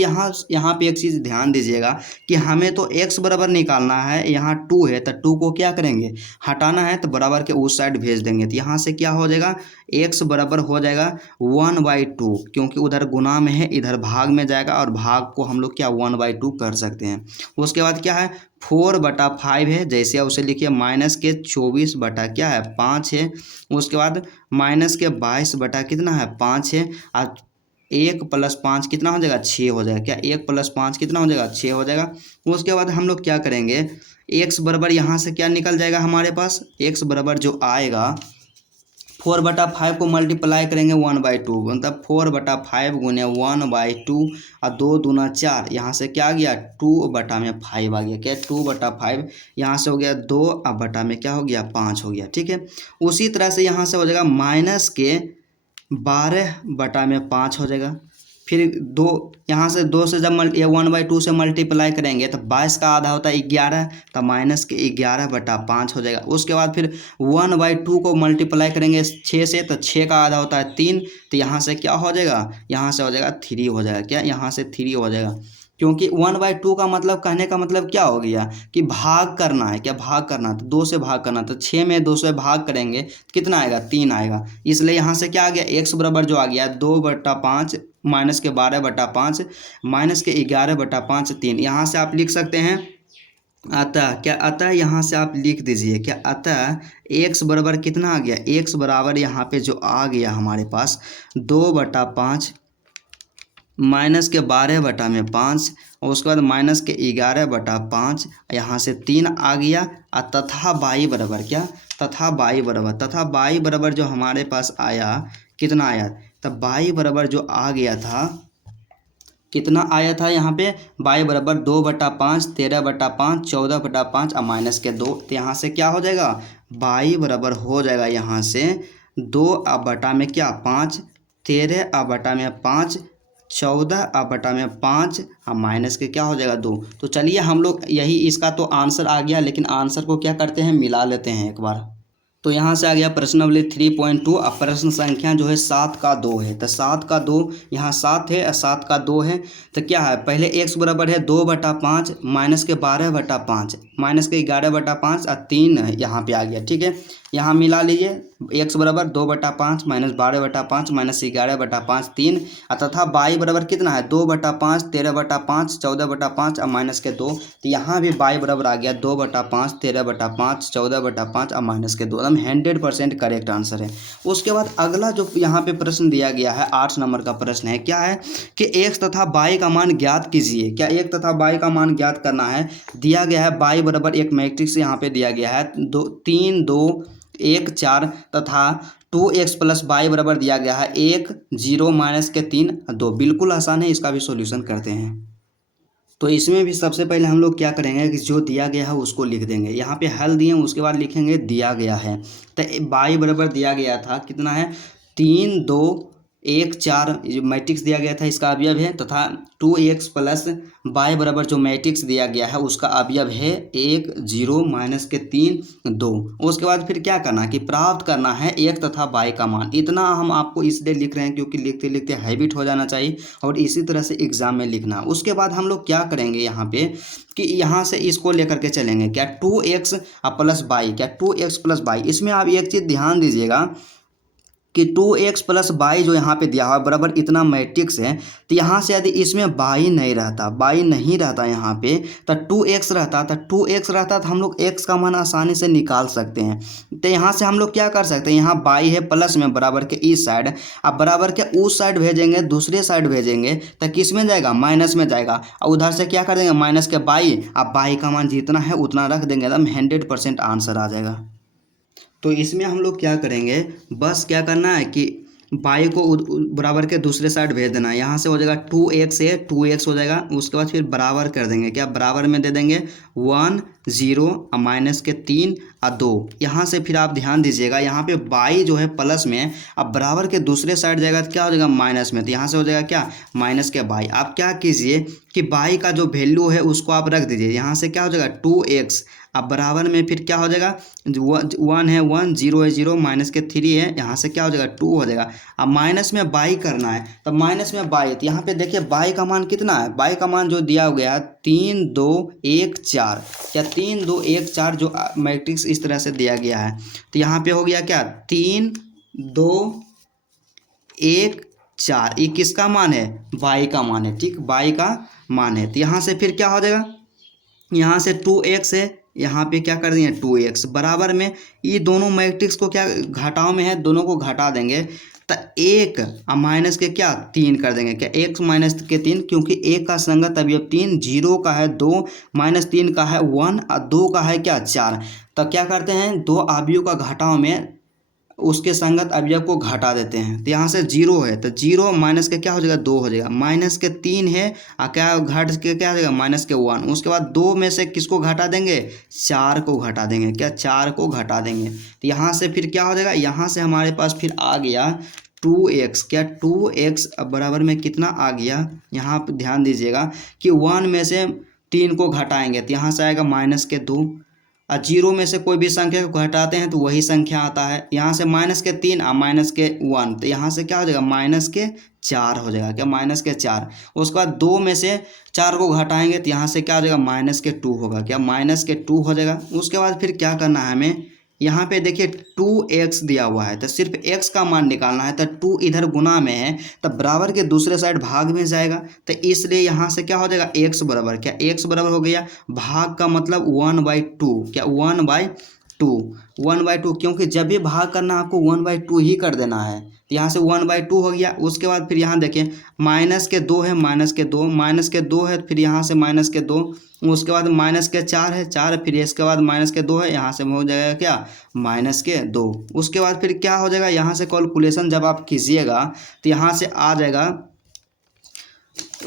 यहाँ पे एक चीज़ ध्यान दीजिएगा कि हमें तो x बराबर निकालना है, यहाँ 2 है तो 2 को क्या करेंगे हटाना है तो बराबर के उस साइड भेज देंगे, तो यहाँ से क्या हो जाएगा x बराबर हो जाएगा 1/2, क्योंकि उधर गुना में है इधर भाग में जाएगा और भाग को हम लोग क्या 1/2 कर सकते हैं। उसके बाद क्या है 4/5 है, जैसे उसे लिखिए माइनस के 24 बटा क्या है 5 है, उसके बाद माइनस के 22 बटा कितना है 5 है, और 1 + 5 कितना हो जाएगा 6 हो जाएगा, क्या 1 + 5 कितना हो जाएगा 6 हो जाएगा। उसके बाद हम लोग क्या करेंगे x बराबर यहाँ से क्या निकल जाएगा हमारे पास x बराबर जो आएगा 4/5 को मल्टीप्लाई करेंगे 1/2, मतलब 4/5 गुने 1/2 और 2 दूना 4, यहाँ से क्या आ गया 2/5 आ गया, क्या 2/5, यहाँ से हो गया 2 और बटा में क्या हो गया 5 हो गया, ठीक है। उसी तरह से यहाँ से हो जाएगा माइनस के 12/5 हो जाएगा, फिर 2 यहाँ से 2 से जब 1/2 से मल्टीप्लाई करेंगे तो 22 का आधा होता है 11, तो माइनस के 11/5 हो जाएगा। उसके बाद फिर 1/2 को मल्टीप्लाई करेंगे 6 से, तो 6 का आधा होता है 3, तो यहाँ से क्या हो जाएगा यहाँ से हो जाएगा 3 हो जाएगा, क्या यहाँ से 3 हो जाएगा, क्योंकि 1/2 का मतलब कहने का मतलब क्या हो गया कि भाग करना है, क्या भाग करना, तो 2 से भाग करना, तो 6 में 2 से भाग करेंगे तो कितना आएगा 3 आएगा, इसलिए यहाँ से क्या आ गया x बराबर जो आ गया 2/5 माइनस के 12/5 माइनस के 11/5 3, यहाँ से आप लिख सकते हैं अतः, क्या अतः यहाँ से आप लिख दीजिए क्या अतः x बराबर कितना आ गया x बराबर यहाँ पे जो आ गया हमारे पास 2/5 माइनस के 12/5 और उसके बाद माइनस के 11/5, यहाँ से 3 आ गया, और तथा y बराबर क्या तथा y बराबर जो हमारे पास आया कितना आया, तब y बराबर जो आ गया था कितना आया था यहाँ पे y बराबर 2/5 13/5 14/5 और माइनस के 2, तो यहाँ से क्या हो जाएगा y बराबर हो जाएगा यहाँ से 2 अब बटा में क्या 5 13 अब बटा में 5 14 अब बटा में 5 और माइनस के क्या हो जाएगा 2। तो चलिए हम लोग यही इसका तो आंसर आ गया, लेकिन आंसर को क्या करते हैं मिला लेते हैं एक बार। तो यहाँ से आ गया प्रश्न नंबर 3.2, अब प्रश्न संख्या जो है 7 का 2 है, तो 7 का 2 यहाँ 7 है और 7 का 2 है, तो क्या है पहले x बराबर है 2/5 माइनस के 12/5 माइनस के 11/5 और 3 यहाँ पे आ गया, ठीक है। यहाँ मिला लीजिए x बराबर 2/5 माइनस 12/5 माइनस 11/5 3, तथा y बराबर कितना है 2/5 13/5 14/5 और माइनस के 2, तो यहाँ भी y बराबर आ गया 2/5 13/5 14/5 और माइनस के 2, एकदम 100% करेक्ट आंसर है। उसके बाद अगला जो यहाँ पे प्रश्न दिया गया है 8 नंबर का प्रश्न है, क्या है कि x तथा y का मान ज्ञात कीजिए, क्या x तथा y का मान ज्ञात करना है। दिया गया है y बराबर एक मैट्रिक्स यहाँ पे दिया गया है 3 2 1 4 तथा 2x + y बराबर दिया गया है 1 0 माइनस के 3 2, बिल्कुल आसान है, इसका भी सॉल्यूशन करते हैं। तो इसमें भी सबसे पहले हम लोग क्या करेंगे कि जो दिया गया है उसको लिख देंगे, यहाँ पे हल दिए उसके बाद लिखेंगे दिया गया है, तो y बराबर दिया गया था कितना है 3 2 1 4 जो मैट्रिक्स दिया गया था इसका अवयव है, तथा 2x + y बराबर जो मैट्रिक्स दिया गया है उसका अवयव है 1 0 माइनस के 3 2। उसके बाद फिर क्या करना कि प्राप्त करना है x तथा y का मान, इतना हम आपको इसलिए लिख रहे हैं क्योंकि लिखते लिखते हैबिट हो जाना चाहिए और इसी तरह से एग्जाम में लिखना। उसके बाद हम लोग क्या करेंगे यहाँ पे कि यहाँ से इसको लेकर के चलेंगे, क्या 2x + y, क्या 2x + y, इसमें आप एक चीज़ ध्यान दीजिएगा कि 2x प्लस वाई जो यहाँ पे दिया हुआ बराबर इतना मैट्रिक्स है, तो यहाँ से यदि इसमें वाई नहीं रहता यहाँ पे, तो 2x रहता तो हम लोग x का मान आसानी से निकाल सकते हैं। तो यहाँ से हम लोग क्या कर सकते हैं, यहाँ वाई है प्लस में बराबर के इस साइड, अब बराबर के उस साइड भेजेंगे, दूसरे साइड भेजेंगे तो किस में जाएगा, माइनस में जाएगा, और उधर से क्या कर देंगे माइनस के वाई, अब वाई का मान जितना है उतना रख देंगे, एकदम 100% आंसर आ जाएगा। तो इसमें हम लोग क्या करेंगे, बस क्या करना है कि बाई को बराबर के दूसरे साइड भेज देना है। यहाँ से हो जाएगा 2x है 2x हो जाएगा, उसके बाद फिर बराबर कर देंगे, क्या बराबर में दे देंगे 1 0 माइनस के 3 और 2। यहाँ से फिर आप ध्यान दीजिएगा, यहाँ पे बाई जो है प्लस में, अब बराबर के दूसरे साइड जाएगा तो क्या हो जाएगा माइनस में, तो यहाँ से हो जाएगा क्या माइनस के बाई। आप क्या कीजिए कि बाई का जो वैल्यू है उसको आप रख दीजिए, यहाँ से क्या हो जाएगा 2x, अब बराबर में फिर क्या हो जाएगा 1 है 1 0 है 0 माइनस के 3 है, यहाँ से क्या हो जाएगा 2 हो जाएगा। अब माइनस में बाई करना है, तो माइनस में बाई, तो यहाँ पे देखिए बाई का मान कितना है, बाई का मान जो दिया गया है 3 2 1 4, क्या 3 2 1 4 जो मैट्रिक्स इस तरह से दिया गया है, तो यहाँ पे हो गया क्या 3 2 1 4, ये किसका मान है, बाई का मान है, ठीक बाई का मान है। तो यहाँ से फिर क्या हो जाएगा, यहाँ से 2x है, यहाँ पे क्या कर दिए 2x बराबर में, ये दोनों मैट्रिक्स को क्या घटाव में है, दोनों को घटा देंगे, तो 1 और माइनस के क्या 3 कर देंगे, क्या 1 माइनस के 3, क्योंकि 1 का संगत अवयव 3, 0 का है 2, माइनस 3 का है 1 और 2 का है क्या 4। तो क्या करते हैं, दो अवयव का घटाव में उसके संगत अवयव को घटा देते हैं, तो यहाँ से 0 है तो 0 माइनस के क्या हो जाएगा 2 हो जाएगा, माइनस के 3 है और क्या घट के क्या हो जाएगा माइनस के 1, उसके बाद 2 में से किसको घटा देंगे 4 को घटा देंगे, क्या 4 को घटा देंगे, तो यहाँ से फिर क्या हो जाएगा, यहाँ से हमारे पास फिर आ गया 2x, क्या 2x बराबर में कितना आ गया, यहाँ पर ध्यान दीजिएगा कि 1 में से 3 को घटाएंगे तो यहाँ से आएगा माइनस के 2, और 0 में से कोई भी संख्या को घटाते हैं तो वही संख्या आता है, यहाँ से माइनस के 3 और माइनस के 1, तो यहाँ से क्या हो जाएगा माइनस के 4 हो जाएगा, क्या माइनस के 4। उसके बाद 2 में से 4 को घटाएंगे तो यहाँ से क्या हो जाएगा माइनस के 2 होगा, क्या माइनस के 2 हो जाएगा। उसके बाद फिर क्या करना है हमें, यहाँ पे देखिए 2x दिया हुआ है तो सिर्फ x का मान निकालना है, तो 2 इधर गुना में है तो बराबर के दूसरे साइड भाग में जाएगा, तो इसलिए यहाँ से क्या हो जाएगा x बराबर, क्या x बराबर हो गया भाग का मतलब 1/2, क्या 1/2, क्योंकि जब भी भाग करना आपको 1/2 ही कर देना है, तो यहाँ से 1/2 हो गया। उसके बाद फिर यहाँ देखिए माइनस के 2 है, माइनस के 2 है, फिर यहाँ से माइनस के 2, उसके बाद माइनस के 4 है 4, फिर इसके बाद माइनस के 2 है, यहाँ से हो जाएगा क्या माइनस के 2। उसके बाद फिर क्या हो जाएगा, यहाँ से कैलकुलेशन जब आप कीजिएगा तो यहाँ से आ जाएगा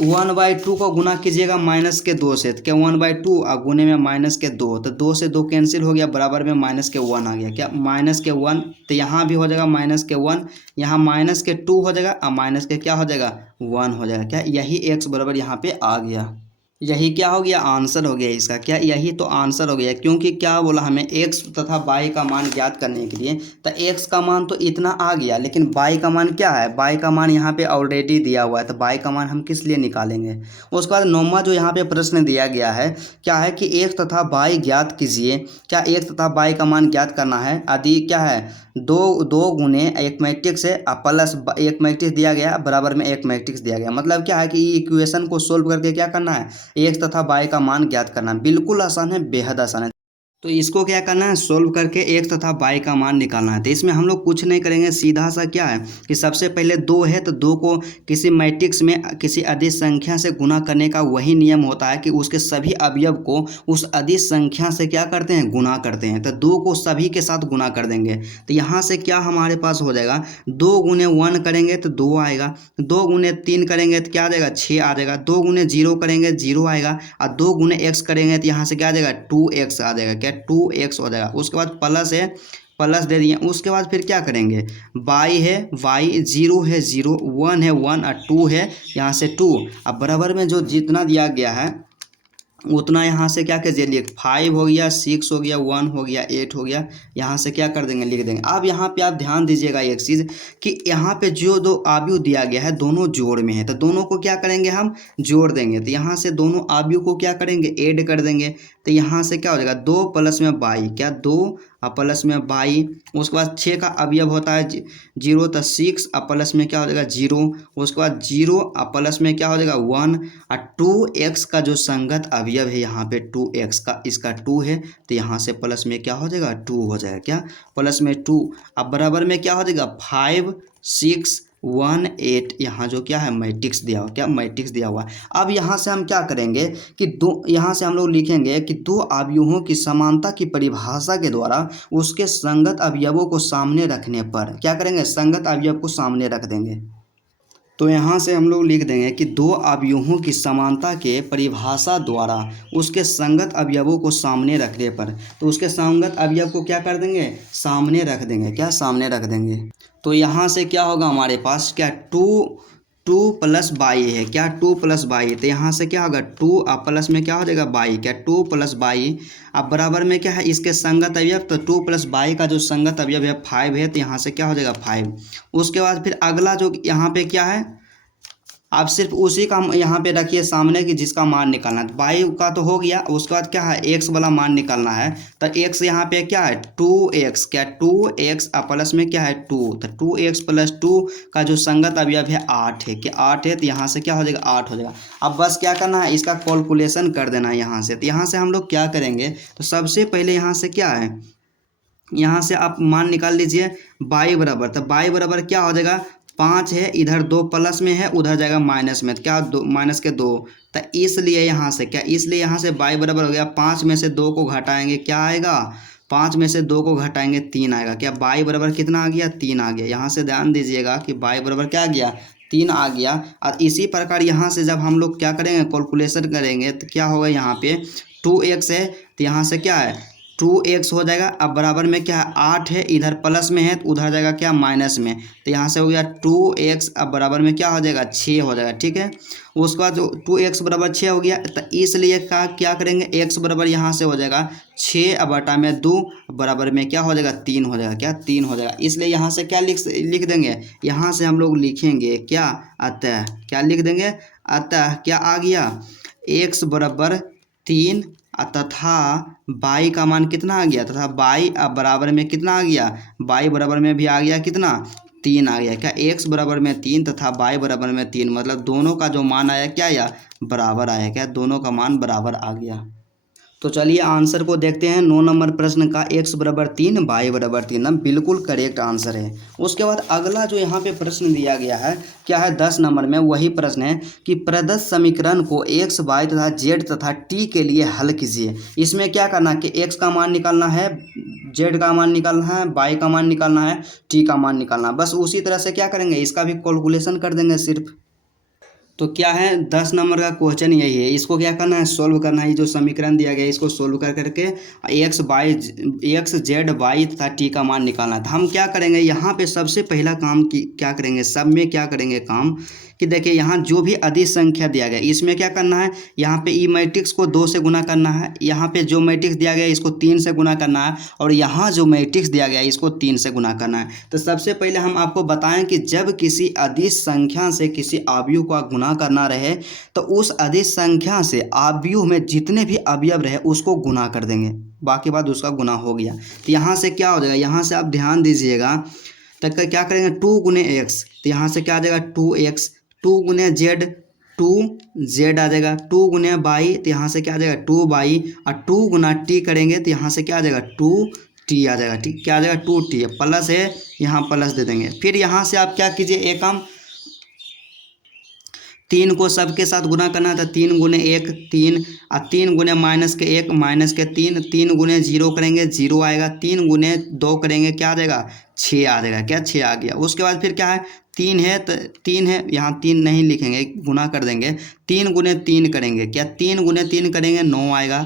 1/2 को गुना कीजिएगा माइनस के 2 से, तो क्या 1/2 और गुने में माइनस के 2, तो 2 से 2 कैंसिल हो गया, बराबर में माइनस के 1 आ गया, क्या माइनस के 1, तो यहाँ भी हो जाएगा माइनस के 1, यहाँ माइनस के 2 हो जाएगा और माइनस के क्या हो जाएगा 1 हो जाएगा, क्या यही x बराबर यहाँ पे आ गया, यही क्या हो गया आंसर हो गया इसका, क्या यही तो आंसर हो गया। क्योंकि क्या बोला हमें x तथा y का मान ज्ञात करने के लिए, तो x का मान तो इतना आ गया, लेकिन y का मान क्या है, y का मान यहाँ पे ऑलरेडी दिया हुआ है, तो y का मान हम किस लिए निकालेंगे। उसके बाद 9वां जो यहाँ पे प्रश्न दिया गया है क्या है कि x तथा y ज्ञात कीजिए, क्या x तथा y का मान ज्ञात करना है, आदि क्या है 2 गुने एक मैट्रिक्स है प्लस एक मैट्रिक्स दिया गया बराबर में एक मैट्रिक्स दिया गया, मतलब क्या है कि इक्वेशन को सोल्व करके क्या करना है x तथा y का मान ज्ञात करना, बिल्कुल आसान है, बेहद आसान है। तो इसको क्या करना है सोल्व करके x तथा y का मान निकालना है। तो इसमें हम लोग कुछ नहीं करेंगे, सीधा सा क्या है कि सबसे पहले 2 है तो 2 को किसी मैट्रिक्स में किसी अदिश संख्या से गुना करने का वही नियम होता है कि उसके सभी अवयव को उस अदिश संख्या से क्या करते हैं गुना करते हैं, तो 2 को सभी के साथ गुना कर देंगे। तो यहाँ से क्या हमारे पास हो जाएगा 2 गुने 1 करेंगे तो 2 आएगा, 2 गुने 3 करेंगे तो क्या आ जाएगा 6 आ जाएगा, 2 गुने 0 करेंगे 0 आएगा, और 2 गुने x करेंगे तो यहाँ से क्या आ जाएगा 2x आ जाएगा, 2x हो जाएगा। उसके बाद प्लस है प्लस दे दिए, उसके बाद फिर क्या करेंगे y है y 0 है 0 1 है 1 और 2 है यहाँ से 2, अब बराबर में जो जितना दिया गया है उतना यहाँ से क्या कीजिए लिख 5 हो गया 6 हो गया 1 हो गया 8 हो गया, यहाँ से क्या कर देंगे लिख देंगे। अब यहाँ पे आप ध्यान दीजिएगा एक चीज़ कि यहाँ पे जो 2 अवयव दिया गया है दोनों जोड़ में है, तो दोनों को क्या करेंगे हम जोड़ देंगे, तो यहाँ से दोनों अवयव को क्या करेंगे ऐड कर देंगे, तो यहाँ से क्या हो जाएगा 2 प्लस में y, क्या 2 और प्लस में वाई। उसके बाद 6 का अवयव होता है 0 तो 6 और प्लस में क्या हो जाएगा 0। उसके बाद 0 और प्लस में क्या हो जाएगा 1 और 2x का जो संगत अवयव है यहाँ पे 2x का, इसका 2 है तो यहाँ से प्लस में क्या हो जाएगा 2 हो जाएगा, क्या प्लस में 2। अब बराबर में क्या हो जाएगा 5 6 1 8, यहाँ जो क्या है मैट्रिक्स दिया हुआ, क्या मैट्रिक्स दिया हुआ है। अब यहाँ से हम क्या करेंगे कि यहाँ से हम लोग लिखेंगे कि दो अवयवों की समानता की परिभाषा के द्वारा उसके संगत अवयवों को सामने रखने पर क्या करेंगे, संगत अवयव को सामने रख देंगे। तो यहाँ से हम लोग लिख देंगे कि दो अवयवों की समानता के परिभाषा द्वारा उसके संगत अवयवों को सामने रखने पर, तो उसके संगत अवयव को क्या कर देंगे, सामने रख देंगे, क्या सामने रख देंगे। तो यहाँ से क्या होगा हमारे पास, क्या 2 प्लस बाई है, क्या 2 प्लस बाई, तो यहाँ से क्या होगा 2 और प्लस में क्या हो जाएगा बाई, क्या 2 प्लस बाई। अब बराबर में क्या है इसके संगत अवयव, तो 2 प्लस बाई का जो संगत अवयव है 5 है, तो यहाँ से क्या हो जाएगा 5। उसके बाद फिर अगला जो यहाँ पे क्या है, आप सिर्फ उसी का यहाँ पे रखिए सामने कि जिसका मान निकालना है। तो बाई का तो हो गया, उसके बाद क्या है एक्स वाला मान निकालना है। तो एक्स यहाँ पे क्या है 2x, क्या 2x और प्लस में क्या है 2, तो 2x प्लस 2 का जो संगत अवयव है 8 है, कि 8 है, तो यहाँ से क्या हो जाएगा 8 हो जाएगा। अब बस क्या करना है इसका कैलकुलेशन कर देना है यहाँ से। तो यहाँ से हम लोग क्या करेंगे, तो सबसे पहले यहाँ से क्या है, यहाँ से आप मान निकाल लीजिए बाई बराबर, तो बाई बराबर क्या हो जाएगा 5 है, इधर 2 प्लस में है, उधर जाएगा माइनस में, तो क्या माइनस के 2, तो इसलिए यहाँ से क्या, इसलिए यहाँ से बाई बराबर हो गया 5 में से 2 को घटाएंगे क्या आएगा, 5 में से 2 को घटाएंगे 3 आएगा, क्या बाई बराबर कितना आ गया 3 आ गया। यहाँ से ध्यान दीजिएगा कि बाई बराबर क्या आ गया 3 आ गया। और इसी प्रकार यहाँ से जब हम लोग क्या करेंगे कैलकुलेशन करेंगे तो क्या होगा, यहाँ पे 2x है, तो यहाँ से क्या है 2x हो जाएगा। अब बराबर में क्या है 8 है, इधर प्लस में है तो उधर जाएगा क्या माइनस में, तो यहाँ से हो गया 2x। अब बराबर में क्या हो जाएगा 6 हो जाएगा, ठीक है। उसके बाद जो 2x बराबर 6 हो गया, तो इसलिए क्या करेंगे x बराबर यहाँ से हो जाएगा 6 बटा में 2 बराबर में क्या हो जाएगा 3 हो जाएगा, क्या 3 हो जाएगा। इसलिए यहाँ से क्या लिख देंगे, यहाँ से हम लोग लिखेंगे क्या अतः, क्या लिख देंगे अतः क्या आ गया x बराबर 3 तथा बाई का मान कितना आ गया, तथा बाई अब बराबर में कितना आ गया, बाई बराबर में भी आ गया कितना 3 आ गया, क्या x बराबर में 3 तथा बाई बराबर में 3, मतलब दोनों का जो मान आया क्या आया बराबर आया, क्या दोनों का मान बराबर आ गया। तो चलिए आंसर को देखते हैं। 9 नंबर प्रश्न का x बराबर 3 बाई बराबर 3 बिल्कुल करेक्ट आंसर है। उसके बाद अगला जो यहाँ पे प्रश्न दिया गया है क्या है 10 नंबर में, वही प्रश्न है कि प्रदत्त समीकरण को x y तथा z तथा t के लिए हल कीजिए। इसमें क्या करना है कि x का मान निकालना है, z का मान निकालना है, y का मान निकालना है, t का मान निकालना है। बस उसी तरह से क्या करेंगे इसका भी कैलकुलेशन कर देंगे सिर्फ। तो क्या है 10 नंबर का क्वेश्चन यही है, इसको क्या करना है सोल्व करना है। ये जो समीकरण दिया गया है इसको सोल्व कर करके एक्स जेड वाई तथा टी का मान निकालना है। तो हम क्या करेंगे यहाँ पे सबसे पहला काम की क्या करेंगे, सब में क्या करेंगे काम कि देखिए यहाँ जो भी अधिक संख्या दिया गया इसमें क्या करना है, यहाँ पे ई मैट्रिक्स को 2 से गुना करना है, यहाँ पे जो मैट्रिक्स दिया गया इसको 3 से गुना करना है, और यहाँ जो मैट्रिक्स दिया गया इसको 3 से गुना करना है। तो सबसे पहले हम आपको बताएं कि जब किसी अधिक संख्या से किसी अवयव का गुना करना रहे तो उस अधिक संख्या से अवयव में जितने भी अवयव रहे उसको गुना कर देंगे, बाकी बात उसका गुना हो गया। तो यहाँ से क्या हो जाएगा, यहाँ से आप ध्यान दीजिएगा तक क्या करेंगे 2 गुने एक्स, तो यहाँ से क्या आ जाएगा 2x, 2 गुने जेड 2z आ जाएगा, 2 गुने बाई तो यहाँ से क्या आ जाएगा 2 बाई, और 2 गुना टी करेंगे तो यहाँ से क्या आ जाएगा 2t आ जाएगा, ठीक क्या आ जाएगा 2t है, प्लस है यहाँ प्लस दे देंगे। फिर यहाँ से आप क्या कीजिए एक काम 3 को सबके साथ गुना करना था, 3 गुने 1 3, और 3 गुने माइनस के 1 माइनस के 3, 3 गुने 0 करेंगे 0 आएगा, 3 गुने 2 करेंगे क्या आ जाएगा 6 आ जाएगा, क्या 6 आ गया। उसके बाद फिर क्या है 3 है तो 3 है, यहाँ 3 नहीं लिखेंगे गुना कर देंगे, 3 गुने 3 करेंगे क्या 3 गुने 3 करेंगे 9 आएगा,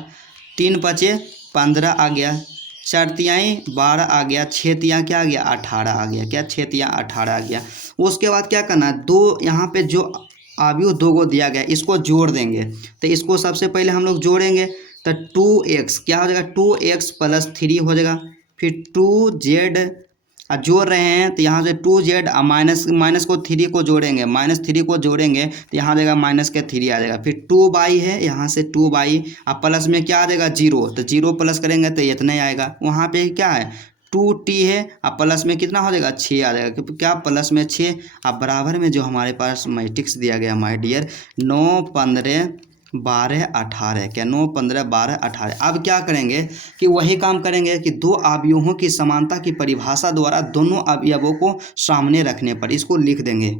3 पचे 15 आ गया, 4 तिहाई 12 आ गया, 6 तिहाई क्या आ गया 18 आ गया, क्या 6 तिहाई 18 आ गया। उसके बाद क्या करना है दो यहाँ पे जो अवयव 2 को दिया गया इसको जोड़ देंगे, तो इसको सबसे पहले हम लोग जोड़ेंगे तो 2x क्या हो जाएगा 2x प्लस 3 हो जाएगा, फिर 2z जोड़ रहे हैं तो यहाँ से 2z माइनस को 3 को जोड़ेंगे, -3 को जोड़ेंगे तो यहाँ आ जाएगा -3 आ जाएगा। फिर 2y है, यहाँ से 2y अब प्लस में क्या आ जाएगा 0, तो 0 प्लस करेंगे तो इतना ही आएगा। वहाँ पे क्या है 2t है, अब प्लस में कितना हो जाएगा 6 आ जाएगा, क्योंकि क्या प्लस में 6। अब बराबर में जो हमारे पास मैट्रिक्स दिया गया माय डियर 9, 15, 12, 18, क्या 9, 15, 12, 18। अब क्या करेंगे कि वही काम करेंगे कि दो अवयवों की समानता की परिभाषा द्वारा दोनों अवयवों को सामने रखने पर इसको लिख देंगे।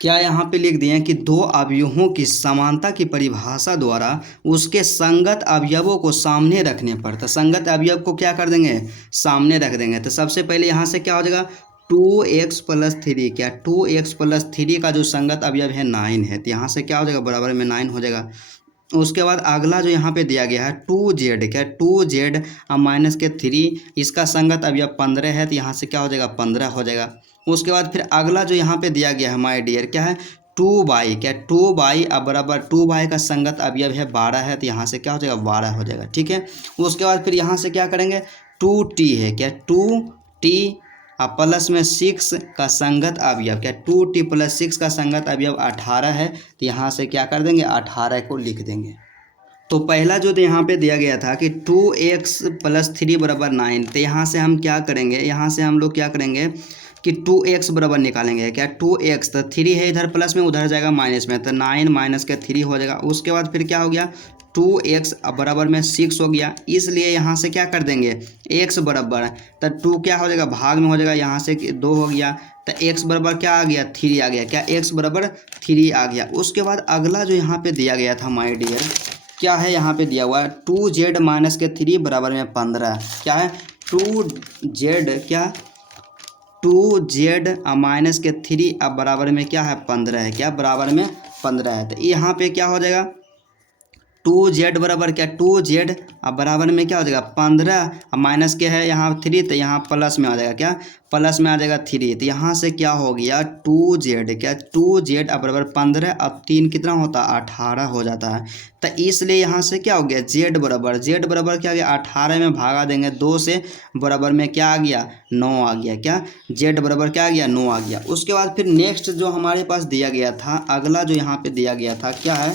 क्या यहाँ पे लिख दिए कि दो अवयवों की समानता की परिभाषा द्वारा उसके संगत अवयवों को सामने रखने पर, तो संगत अवयव को क्या कर देंगे सामने रख देंगे। तो सबसे पहले यहाँ से क्या हो जाएगा 2x + 3, क्या 2x + 3 का जो संगत अवयव है 9 है, तो यहाँ से क्या हो जाएगा बराबर में 9 हो जाएगा। उसके बाद अगला जो यहाँ पे दिया गया है 2z, क्या 2z -3 इसका संगत अवयव 15 है, तो यहाँ से क्या हो जाएगा 15 हो जाएगा। उसके बाद फिर अगला जो यहाँ पे दिया गया है माय डियर क्या है 2y, क्या 2y अब बराबर 2y का संगत अवयव है 12 है, तो यहाँ से क्या हो जाएगा 12 हो जाएगा, ठीक है। उसके बाद फिर यहाँ से क्या करेंगे 2t है, क्या 2t अब प्लस में 6 का संगत अवयव, क्या 2t + 6 का संगत अवयव 18 है, तो यहाँ से क्या कर देंगे 18 को लिख देंगे। तो पहला जो यहाँ पे दिया गया था कि 2x + 3 = 9, तो यहाँ से हम क्या करेंगे, यहाँ से हम लोग क्या करेंगे कि 2x बराबर निकालेंगे, क्या 2x तो 3 है इधर प्लस में उधर जाएगा माइनस में, तो 9 - 3 हो जाएगा। उसके बाद फिर क्या हो गया 2x बराबर में 6 हो गया, इसलिए यहाँ से क्या कर देंगे x बराबर, तो 2 क्या हो जाएगा भाग में हो जाएगा, यहाँ से 2 हो गया, तो x बराबर क्या आ गया 3 आ गया, क्या x बराबर 3 आ गया। उसके बाद अगला जो यहाँ पे दिया गया था माय डियर क्या है यहाँ पे दिया हुआ है 2z - 3 बराबर में 15, क्या है 2z, क्या 2z -3 अब बराबर में क्या है 15 है, क्या बराबर में 15 है। तो यहाँ पे क्या हो जाएगा 2z बराबर क्या 2z अब बराबर में क्या हो जाएगा 15, अब माइनस के है यहाँ 3, तो यहाँ प्लस में आ जाएगा, क्या प्लस में आ जाएगा 3, तो यहाँ से क्या हो गया 2z, क्या 2z अब बराबर 15, अब 3 कितना होता है 18 हो जाता है। तो इसलिए यहाँ से क्या हो गया z बराबर क्या आ गया 18 में भागा देंगे 2 से, बराबर में क्या आ गया 9 आ गया, क्या z बराबर क्या आ गया 9 आ गया। उसके बाद फिर नेक्स्ट जो हमारे पास दिया गया था अगला जो यहाँ पे दिया गया था क्या है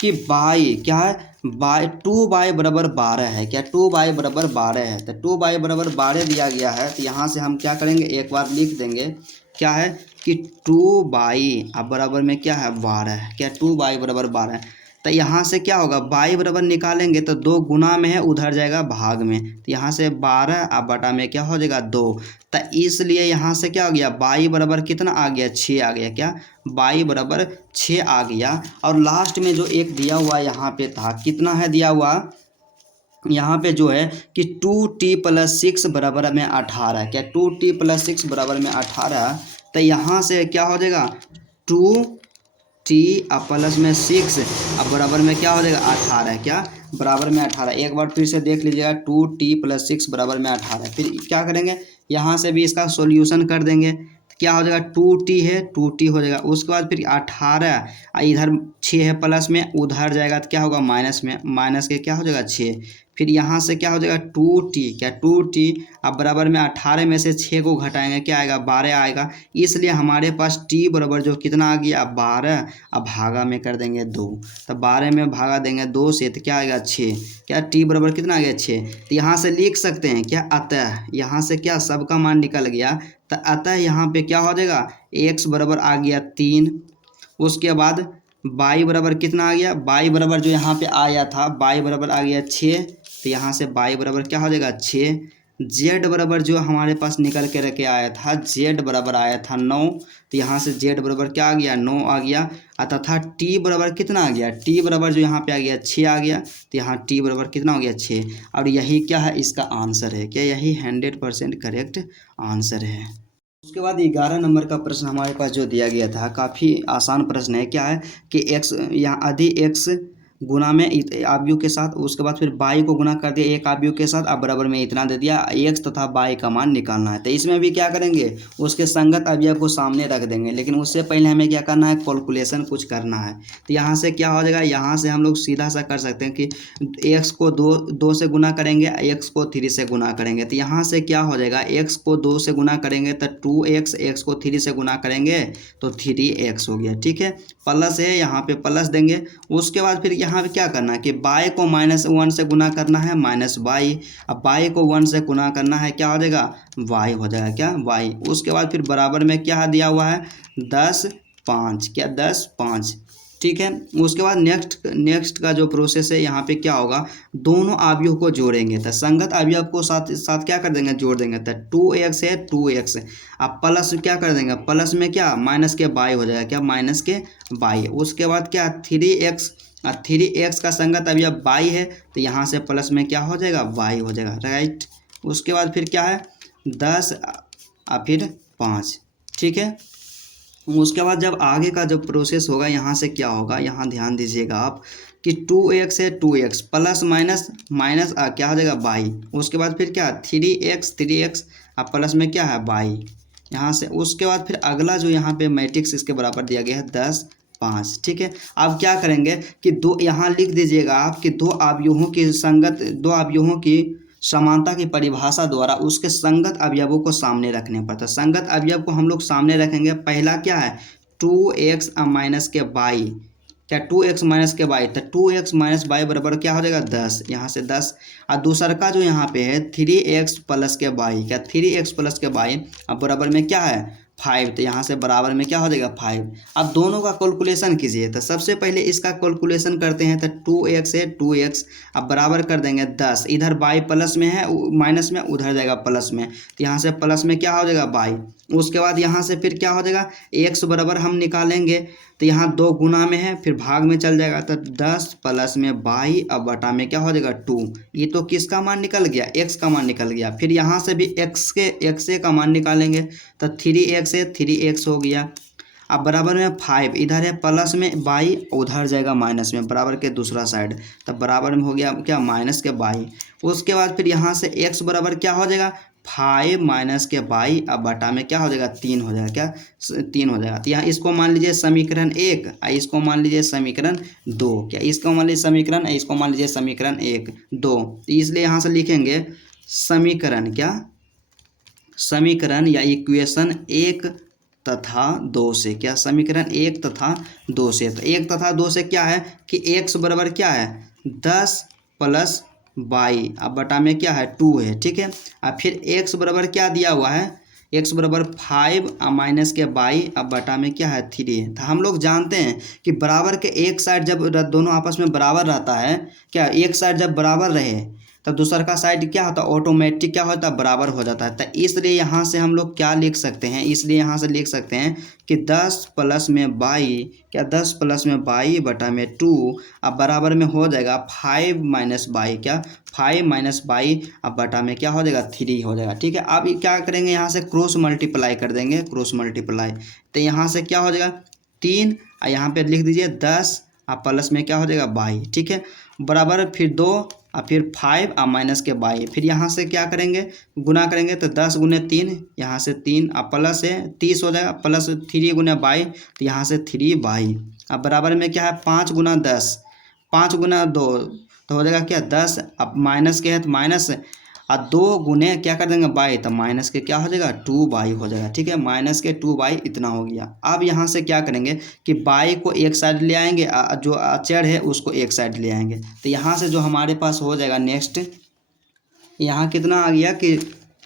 कि बाई, क्या है बाई 2y बराबर 12 है, क्या 2y बराबर 12 है, तो 2y बराबर 12 दिया गया है, तो यहाँ से हम क्या करेंगे एक बार लिख देंगे क्या है कि 2y अब बराबर में क्या है 12, क्या 2y बराबर 12, तो यहाँ से क्या होगा y बराबर निकालेंगे तो 2 गुना में है उधर जाएगा भाग में, तो यहाँ से 12 अब बटा में क्या हो जाएगा 2, तो इसलिए यहाँ से क्या हो गया y बराबर कितना आ गया 6 आ गया, क्या y बराबर 6 आ गया। और लास्ट में जो एक दिया हुआ यहाँ पे था कितना है दिया हुआ यहाँ पे जो है कि 2t + 6 बराबर में 18, क्या 2t + 6 बराबर में 18, तो यहाँ से क्या हो जाएगा 2t अब प्लस में 6 अब बराबर में क्या हो जाएगा 18, क्या बराबर में 18। एक बार फिर से देख लीजिएगा 2t + 6 बराबर में 18। फिर क्या करेंगे यहाँ से भी इसका सॉल्यूशन कर देंगे, क्या हो जाएगा 2t है 2t हो जाएगा। उसके बाद फिर 18 इधर 6 है प्लस में उधर जाएगा तो क्या होगा माइनस में, माइनस के क्या हो जाएगा 6, फिर यहाँ से क्या हो जाएगा 2t, क्या 2t अब बराबर में 18 में से 6 को घटाएंगे क्या आएगा 12 आएगा, इसलिए हमारे पास t बराबर जो कितना आ गया 12, अब भागा में कर देंगे 2, तो 12 में भागा देंगे 2 से तो क्या आएगा 6, क्या t बराबर कितना आ गया 6। तो यहाँ से लिख सकते हैं क्या अतः, यहाँ से क्या सबका मान निकल गया, तो अतः यहाँ पे क्या हो जाएगा x बराबर आ गया 3। उसके बाद y बराबर कितना आ गया, y बराबर जो यहाँ पे आया था y बराबर आ गया 6, तो यहाँ से y बराबर क्या हो जाएगा 6। z बराबर जो हमारे पास निकल के रखे आया था z बराबर आया था 9, तो यहाँ से z बराबर क्या आ गया 9 आ गया। तथा t बराबर कितना आ गया, t बराबर जो यहाँ पे आ गया 6 आ गया, तो यहाँ t बराबर कितना हो गया 6। और यही क्या है इसका आंसर है, क्या यही 100% करेक्ट आंसर है। उसके बाद 11 नंबर का प्रश्न हमारे पास जो दिया गया था काफ़ी आसान प्रश्न है, क्या है कि x यहाँ अधि x गुना में आव्यूह के साथ, उसके बाद फिर बाई को गुना कर दिया एक आव्यूह के साथ, अब बराबर में इतना दे दिया, एक्स तथा बाई का मान निकालना है। तो इसमें भी क्या करेंगे, उसके संगत अवयव को सामने रख देंगे, लेकिन उससे पहले हमें क्या करना है, कैलकुलेशन कुछ करना है। तो यहाँ से क्या हो जाएगा, यहाँ से हम लोग सीधा सा कर सकते हैं कि एक्स को दो से गुना करेंगे, एक्स को 3 से गुना करेंगे। तो यहाँ से क्या हो जाएगा, एक्स को 2 से गुना करेंगे तो 2x, एक्स को 3 से गुना करेंगे तो 3x हो गया। ठीक है, प्लस है, यहाँ पे प्लस देंगे। उसके बाद फिर यहाँ पे क्या करना है कि बाई को -1 से गुना करना है, माइनस बाई। अब बाई को 1 से गुना करना है, क्या हो जाएगा, वाई हो जाएगा, क्या वाई। उसके बाद फिर बराबर में क्या दिया हुआ है, 10 5, क्या 10 5। ठीक है, उसके बाद नेक्स्ट का जो प्रोसेस है, यहाँ पे क्या होगा, दोनों अवयव को जोड़ेंगे। तो संगत अवयव को साथ साथ क्या कर देंगे, जोड़ देंगे। तो 2x है 2x, अब प्लस क्या कर देंगे, प्लस में क्या माइनस के बाई हो जाएगा, क्या माइनस के बाई। उसके बाद क्या 3x, 3x का संगत अवयव बाई है, तो यहाँ से प्लस में क्या हो जाएगा, बाई हो जाएगा, राइट। उसके बाद फिर क्या है 10 और फिर 5। ठीक है, उसके बाद जब आगे का जब प्रोसेस होगा, यहाँ से क्या होगा, यहाँ ध्यान दीजिएगा आप कि 2x है 2x, प्लस माइनस माइनस क्या हो जाएगा, बाई। उसके बाद फिर क्या 3x और प्लस में क्या है, बाई यहाँ से। उसके बाद फिर अगला जो यहाँ पे मैट्रिक्स इसके बराबर दिया गया है 10 5। ठीक है, अब क्या करेंगे कि दो यहाँ लिख दीजिएगा आप कि दो अवयवों की संगत, दो अवयवों की समानता की परिभाषा द्वारा उसके संगत अवयवों को सामने रखने पर। तो संगत अवयव को हम लोग सामने रखेंगे। पहला क्या है 2x माइनस के बाई, क्या 2x माइनस के बाई, तो 2x माइनस बाई बराबर क्या हो जाएगा 10, यहाँ से 10। और दूसरा का जो यहाँ पे है 3x प्लस के बाई, क्या 3x प्लस के बाई, अब बराबर में क्या है 5, तो यहाँ से बराबर में क्या हो जाएगा 5। अब दोनों का कैलकुलेशन कीजिए। तो सबसे पहले इसका कैलकुलेशन करते हैं। तो 2x है 2x, अब बराबर कर देंगे 10, इधर बाई प्लस में है माइनस में, उधर जाएगा प्लस में, तो यहाँ से प्लस में क्या हो जाएगा बाई। उसके बाद यहाँ से फिर क्या हो जाएगा, x बराबर हम निकालेंगे, तो यहाँ 2 गुना में है, फिर भाग में चल जाएगा, तो 10 प्लस में बाई, अब बटा में क्या हो जाएगा 2। ये तो किसका मान निकल गया, x का मान निकल गया। फिर यहाँ से भी x का मान निकालेंगे, तो 3x है 3x हो गया। अब बराबर में 5, इधर है प्लस में बाई, उधर जाएगा माइनस में, बराबर के दूसरा साइड, तब बराबर में हो गया क्या माइनस के बाई। उसके बाद फिर यहाँ से x बराबर क्या हो जाएगा 5 माइनस के बाई, अब बटा में क्या हो जाएगा 3 हो जाएगा, क्या 3 हो जाएगा। तो यहाँ इसको मान लीजिए समीकरण 1, इसको मान लीजिए समीकरण 2, क्या इसको मान लीजिए समीकरण, इसको मान लीजिए समीकरण 1 2। इसलिए यहाँ से लिखेंगे समीकरण, क्या समीकरण या इक्वेशन 1 तथा 2 से, क्या समीकरण 1 तथा 2 से। तो 1 तथा 2 से क्या है कि x बराबर क्या है 10 प्लस बाई, अब बटा में क्या है 2 है। ठीक है, अब फिर x बराबर क्या दिया हुआ है, x बराबर 5 माइनस के बाई, अब बटा में क्या है 3 है। तो हम लोग जानते हैं कि बराबर के एक साइड जब दोनों आपस में बराबर रहता है, क्या एक साइड जब बराबर रहे तो दूसरा का साइड क्या होता है ऑटोमेटिक क्या होता है बराबर हो जाता है। तो इसलिए यहाँ से हम लोग क्या लिख सकते हैं, इसलिए यहाँ से लिख सकते हैं कि 10 प्लस में बाई, क्या 10 प्लस में बाई बटा में 2, अब बराबर में हो जाएगा 5 माइनस बाई, क्या 5 माइनस बाई, अब बटा में क्या हो जाएगा 3 हो जाएगा। ठीक है, अब क्या करेंगे यहाँ से क्रॉस मल्टीप्लाई कर देंगे, क्रॉस मल्टीप्लाई। तो यहाँ से क्या हो जाएगा 3, और यहाँ पे लिख दीजिए 10 और प्लस में क्या हो जाएगा बाई। ठीक है, बराबर फिर 2 और फिर 5 और माइनस के बाई, फिर यहाँ से क्या करेंगे गुना करेंगे, तो 10 गुने 3, यहाँ से 3 और प्लस है 30 हो जाएगा, प्लस 3 गुने बाई, तो यहाँ से 3 बाई। अब बराबर में क्या है 5 गुना 10, 5 गुना 2 तो हो जाएगा क्या 10, अब माइनस के है तो माइनस, और 2 गुने क्या कर देंगे बाई, तो माइनस के क्या हो जाएगा 2 बाई हो जाएगा। ठीक है, माइनस के 2 बाई इतना हो गया। अब यहाँ से क्या करेंगे कि बाई को एक साइड ले आएंगे, जो अचर है उसको एक साइड ले आएंगे। तो यहाँ से जो हमारे पास हो जाएगा नेक्स्ट, यहाँ कितना आ गया कि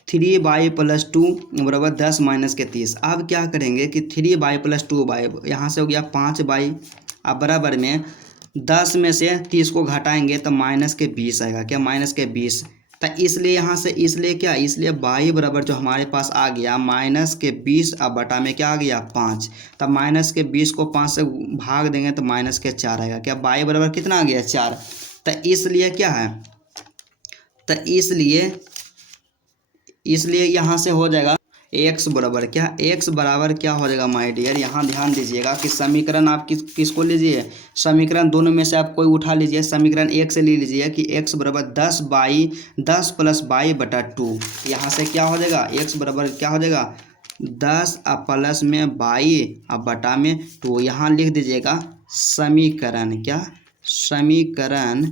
3 बाई प्लस 2 बराबर 10 माइनस के 30। अब क्या करेंगे कि 3 बाई प्लस 2 बाई, यहाँ से हो गया 5 बाई, अब बराबर में 10 में से 30 को घटाएंगे तो माइनस के 20 आएगा, क्या माइनस के 20। तो इसलिए यहाँ से इसलिए क्या, इसलिए बाई बराबर जो हमारे पास आ गया माइनस के 20, अब बटा में क्या आ गया 5। तब माइनस के 20 को 5 से भाग देंगे तो माइनस के 4 आएगा, क्या बाई बराबर कितना आ गया 4। तो इसलिए क्या है, तो इसलिए यहाँ से हो जाएगा एक्स बराबर क्या, एक्स बराबर क्या हो जाएगा माय डियर, यहाँ ध्यान दीजिएगा कि समीकरण आप किसको लीजिए, समीकरण दोनों में से आप कोई उठा लीजिए। समीकरण एक से ले लीजिए कि एक्स बराबर 10 प्लस बाई बटा 2। यहाँ से क्या हो जाएगा, एक्स बराबर क्या हो जाएगा 10 अब प्लस में बाई अब बटा में 2। यहाँ लिख दीजिएगा समीकरण क्या, समीकरण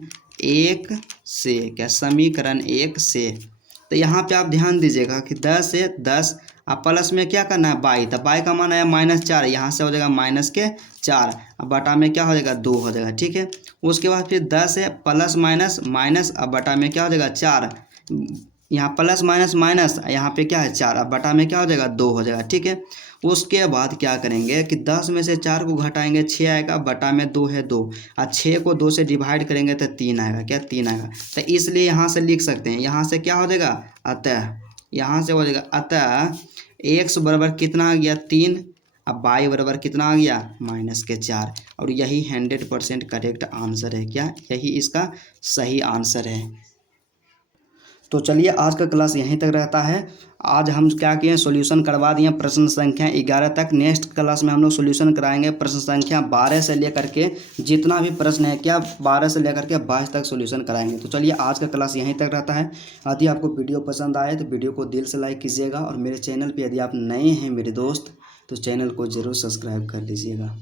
एक से क्या, समीकरण एक से। तो यहाँ पे आप ध्यान दीजिएगा कि 10 से 10 अब प्लस में क्या करना है बाई, तो बाई का मान आया -4, यहाँ से हो जाएगा -4 अब बटा में क्या हो जाएगा 2 हो जाएगा, ठीक है। उसके बाद फिर 10 है प्लस माइनस माइनस अब बटा में क्या हो जाएगा 4, यहाँ प्लस माइनस माइनस यहाँ पे क्या है 4 अब बटा में क्या हो जाएगा 2 हो जाएगा, ठीक है। उसके बाद क्या करेंगे कि 10 में से 4 को घटाएंगे 6 आएगा, बटा में 2 है 2 और 6 को 2 से डिवाइड करेंगे तो 3 आएगा, क्या 3 आएगा। तो इसलिए यहाँ से लिख सकते हैं, यहाँ से क्या हो जाएगा अतः, यहाँ से हो जाएगा अतः एक्स बराबर कितना आ गया 3 अब बाई बराबर कितना आ गया -4। और यही 100% करेक्ट आंसर है, क्या यही इसका सही आंसर है। तो चलिए आज का क्लास यहीं तक रहता है। आज हम क्या किए, सॉल्यूशन करवा दिए प्रश्न संख्या 11 तक। नेक्स्ट क्लास में हम लोग सॉल्यूशन कराएंगे प्रश्न संख्या 12 से लेकर के जितना भी प्रश्न है क्या 12 से लेकर के 22 तक सॉल्यूशन कराएंगे। तो चलिए आज का क्लास यहीं तक रहता है। यदि आपको वीडियो पसंद आए तो वीडियो को दिल से लाइक कीजिएगा और मेरे चैनल पर यदि आप नए हैं मेरे दोस्त तो चैनल को ज़रूर सब्सक्राइब कर लीजिएगा।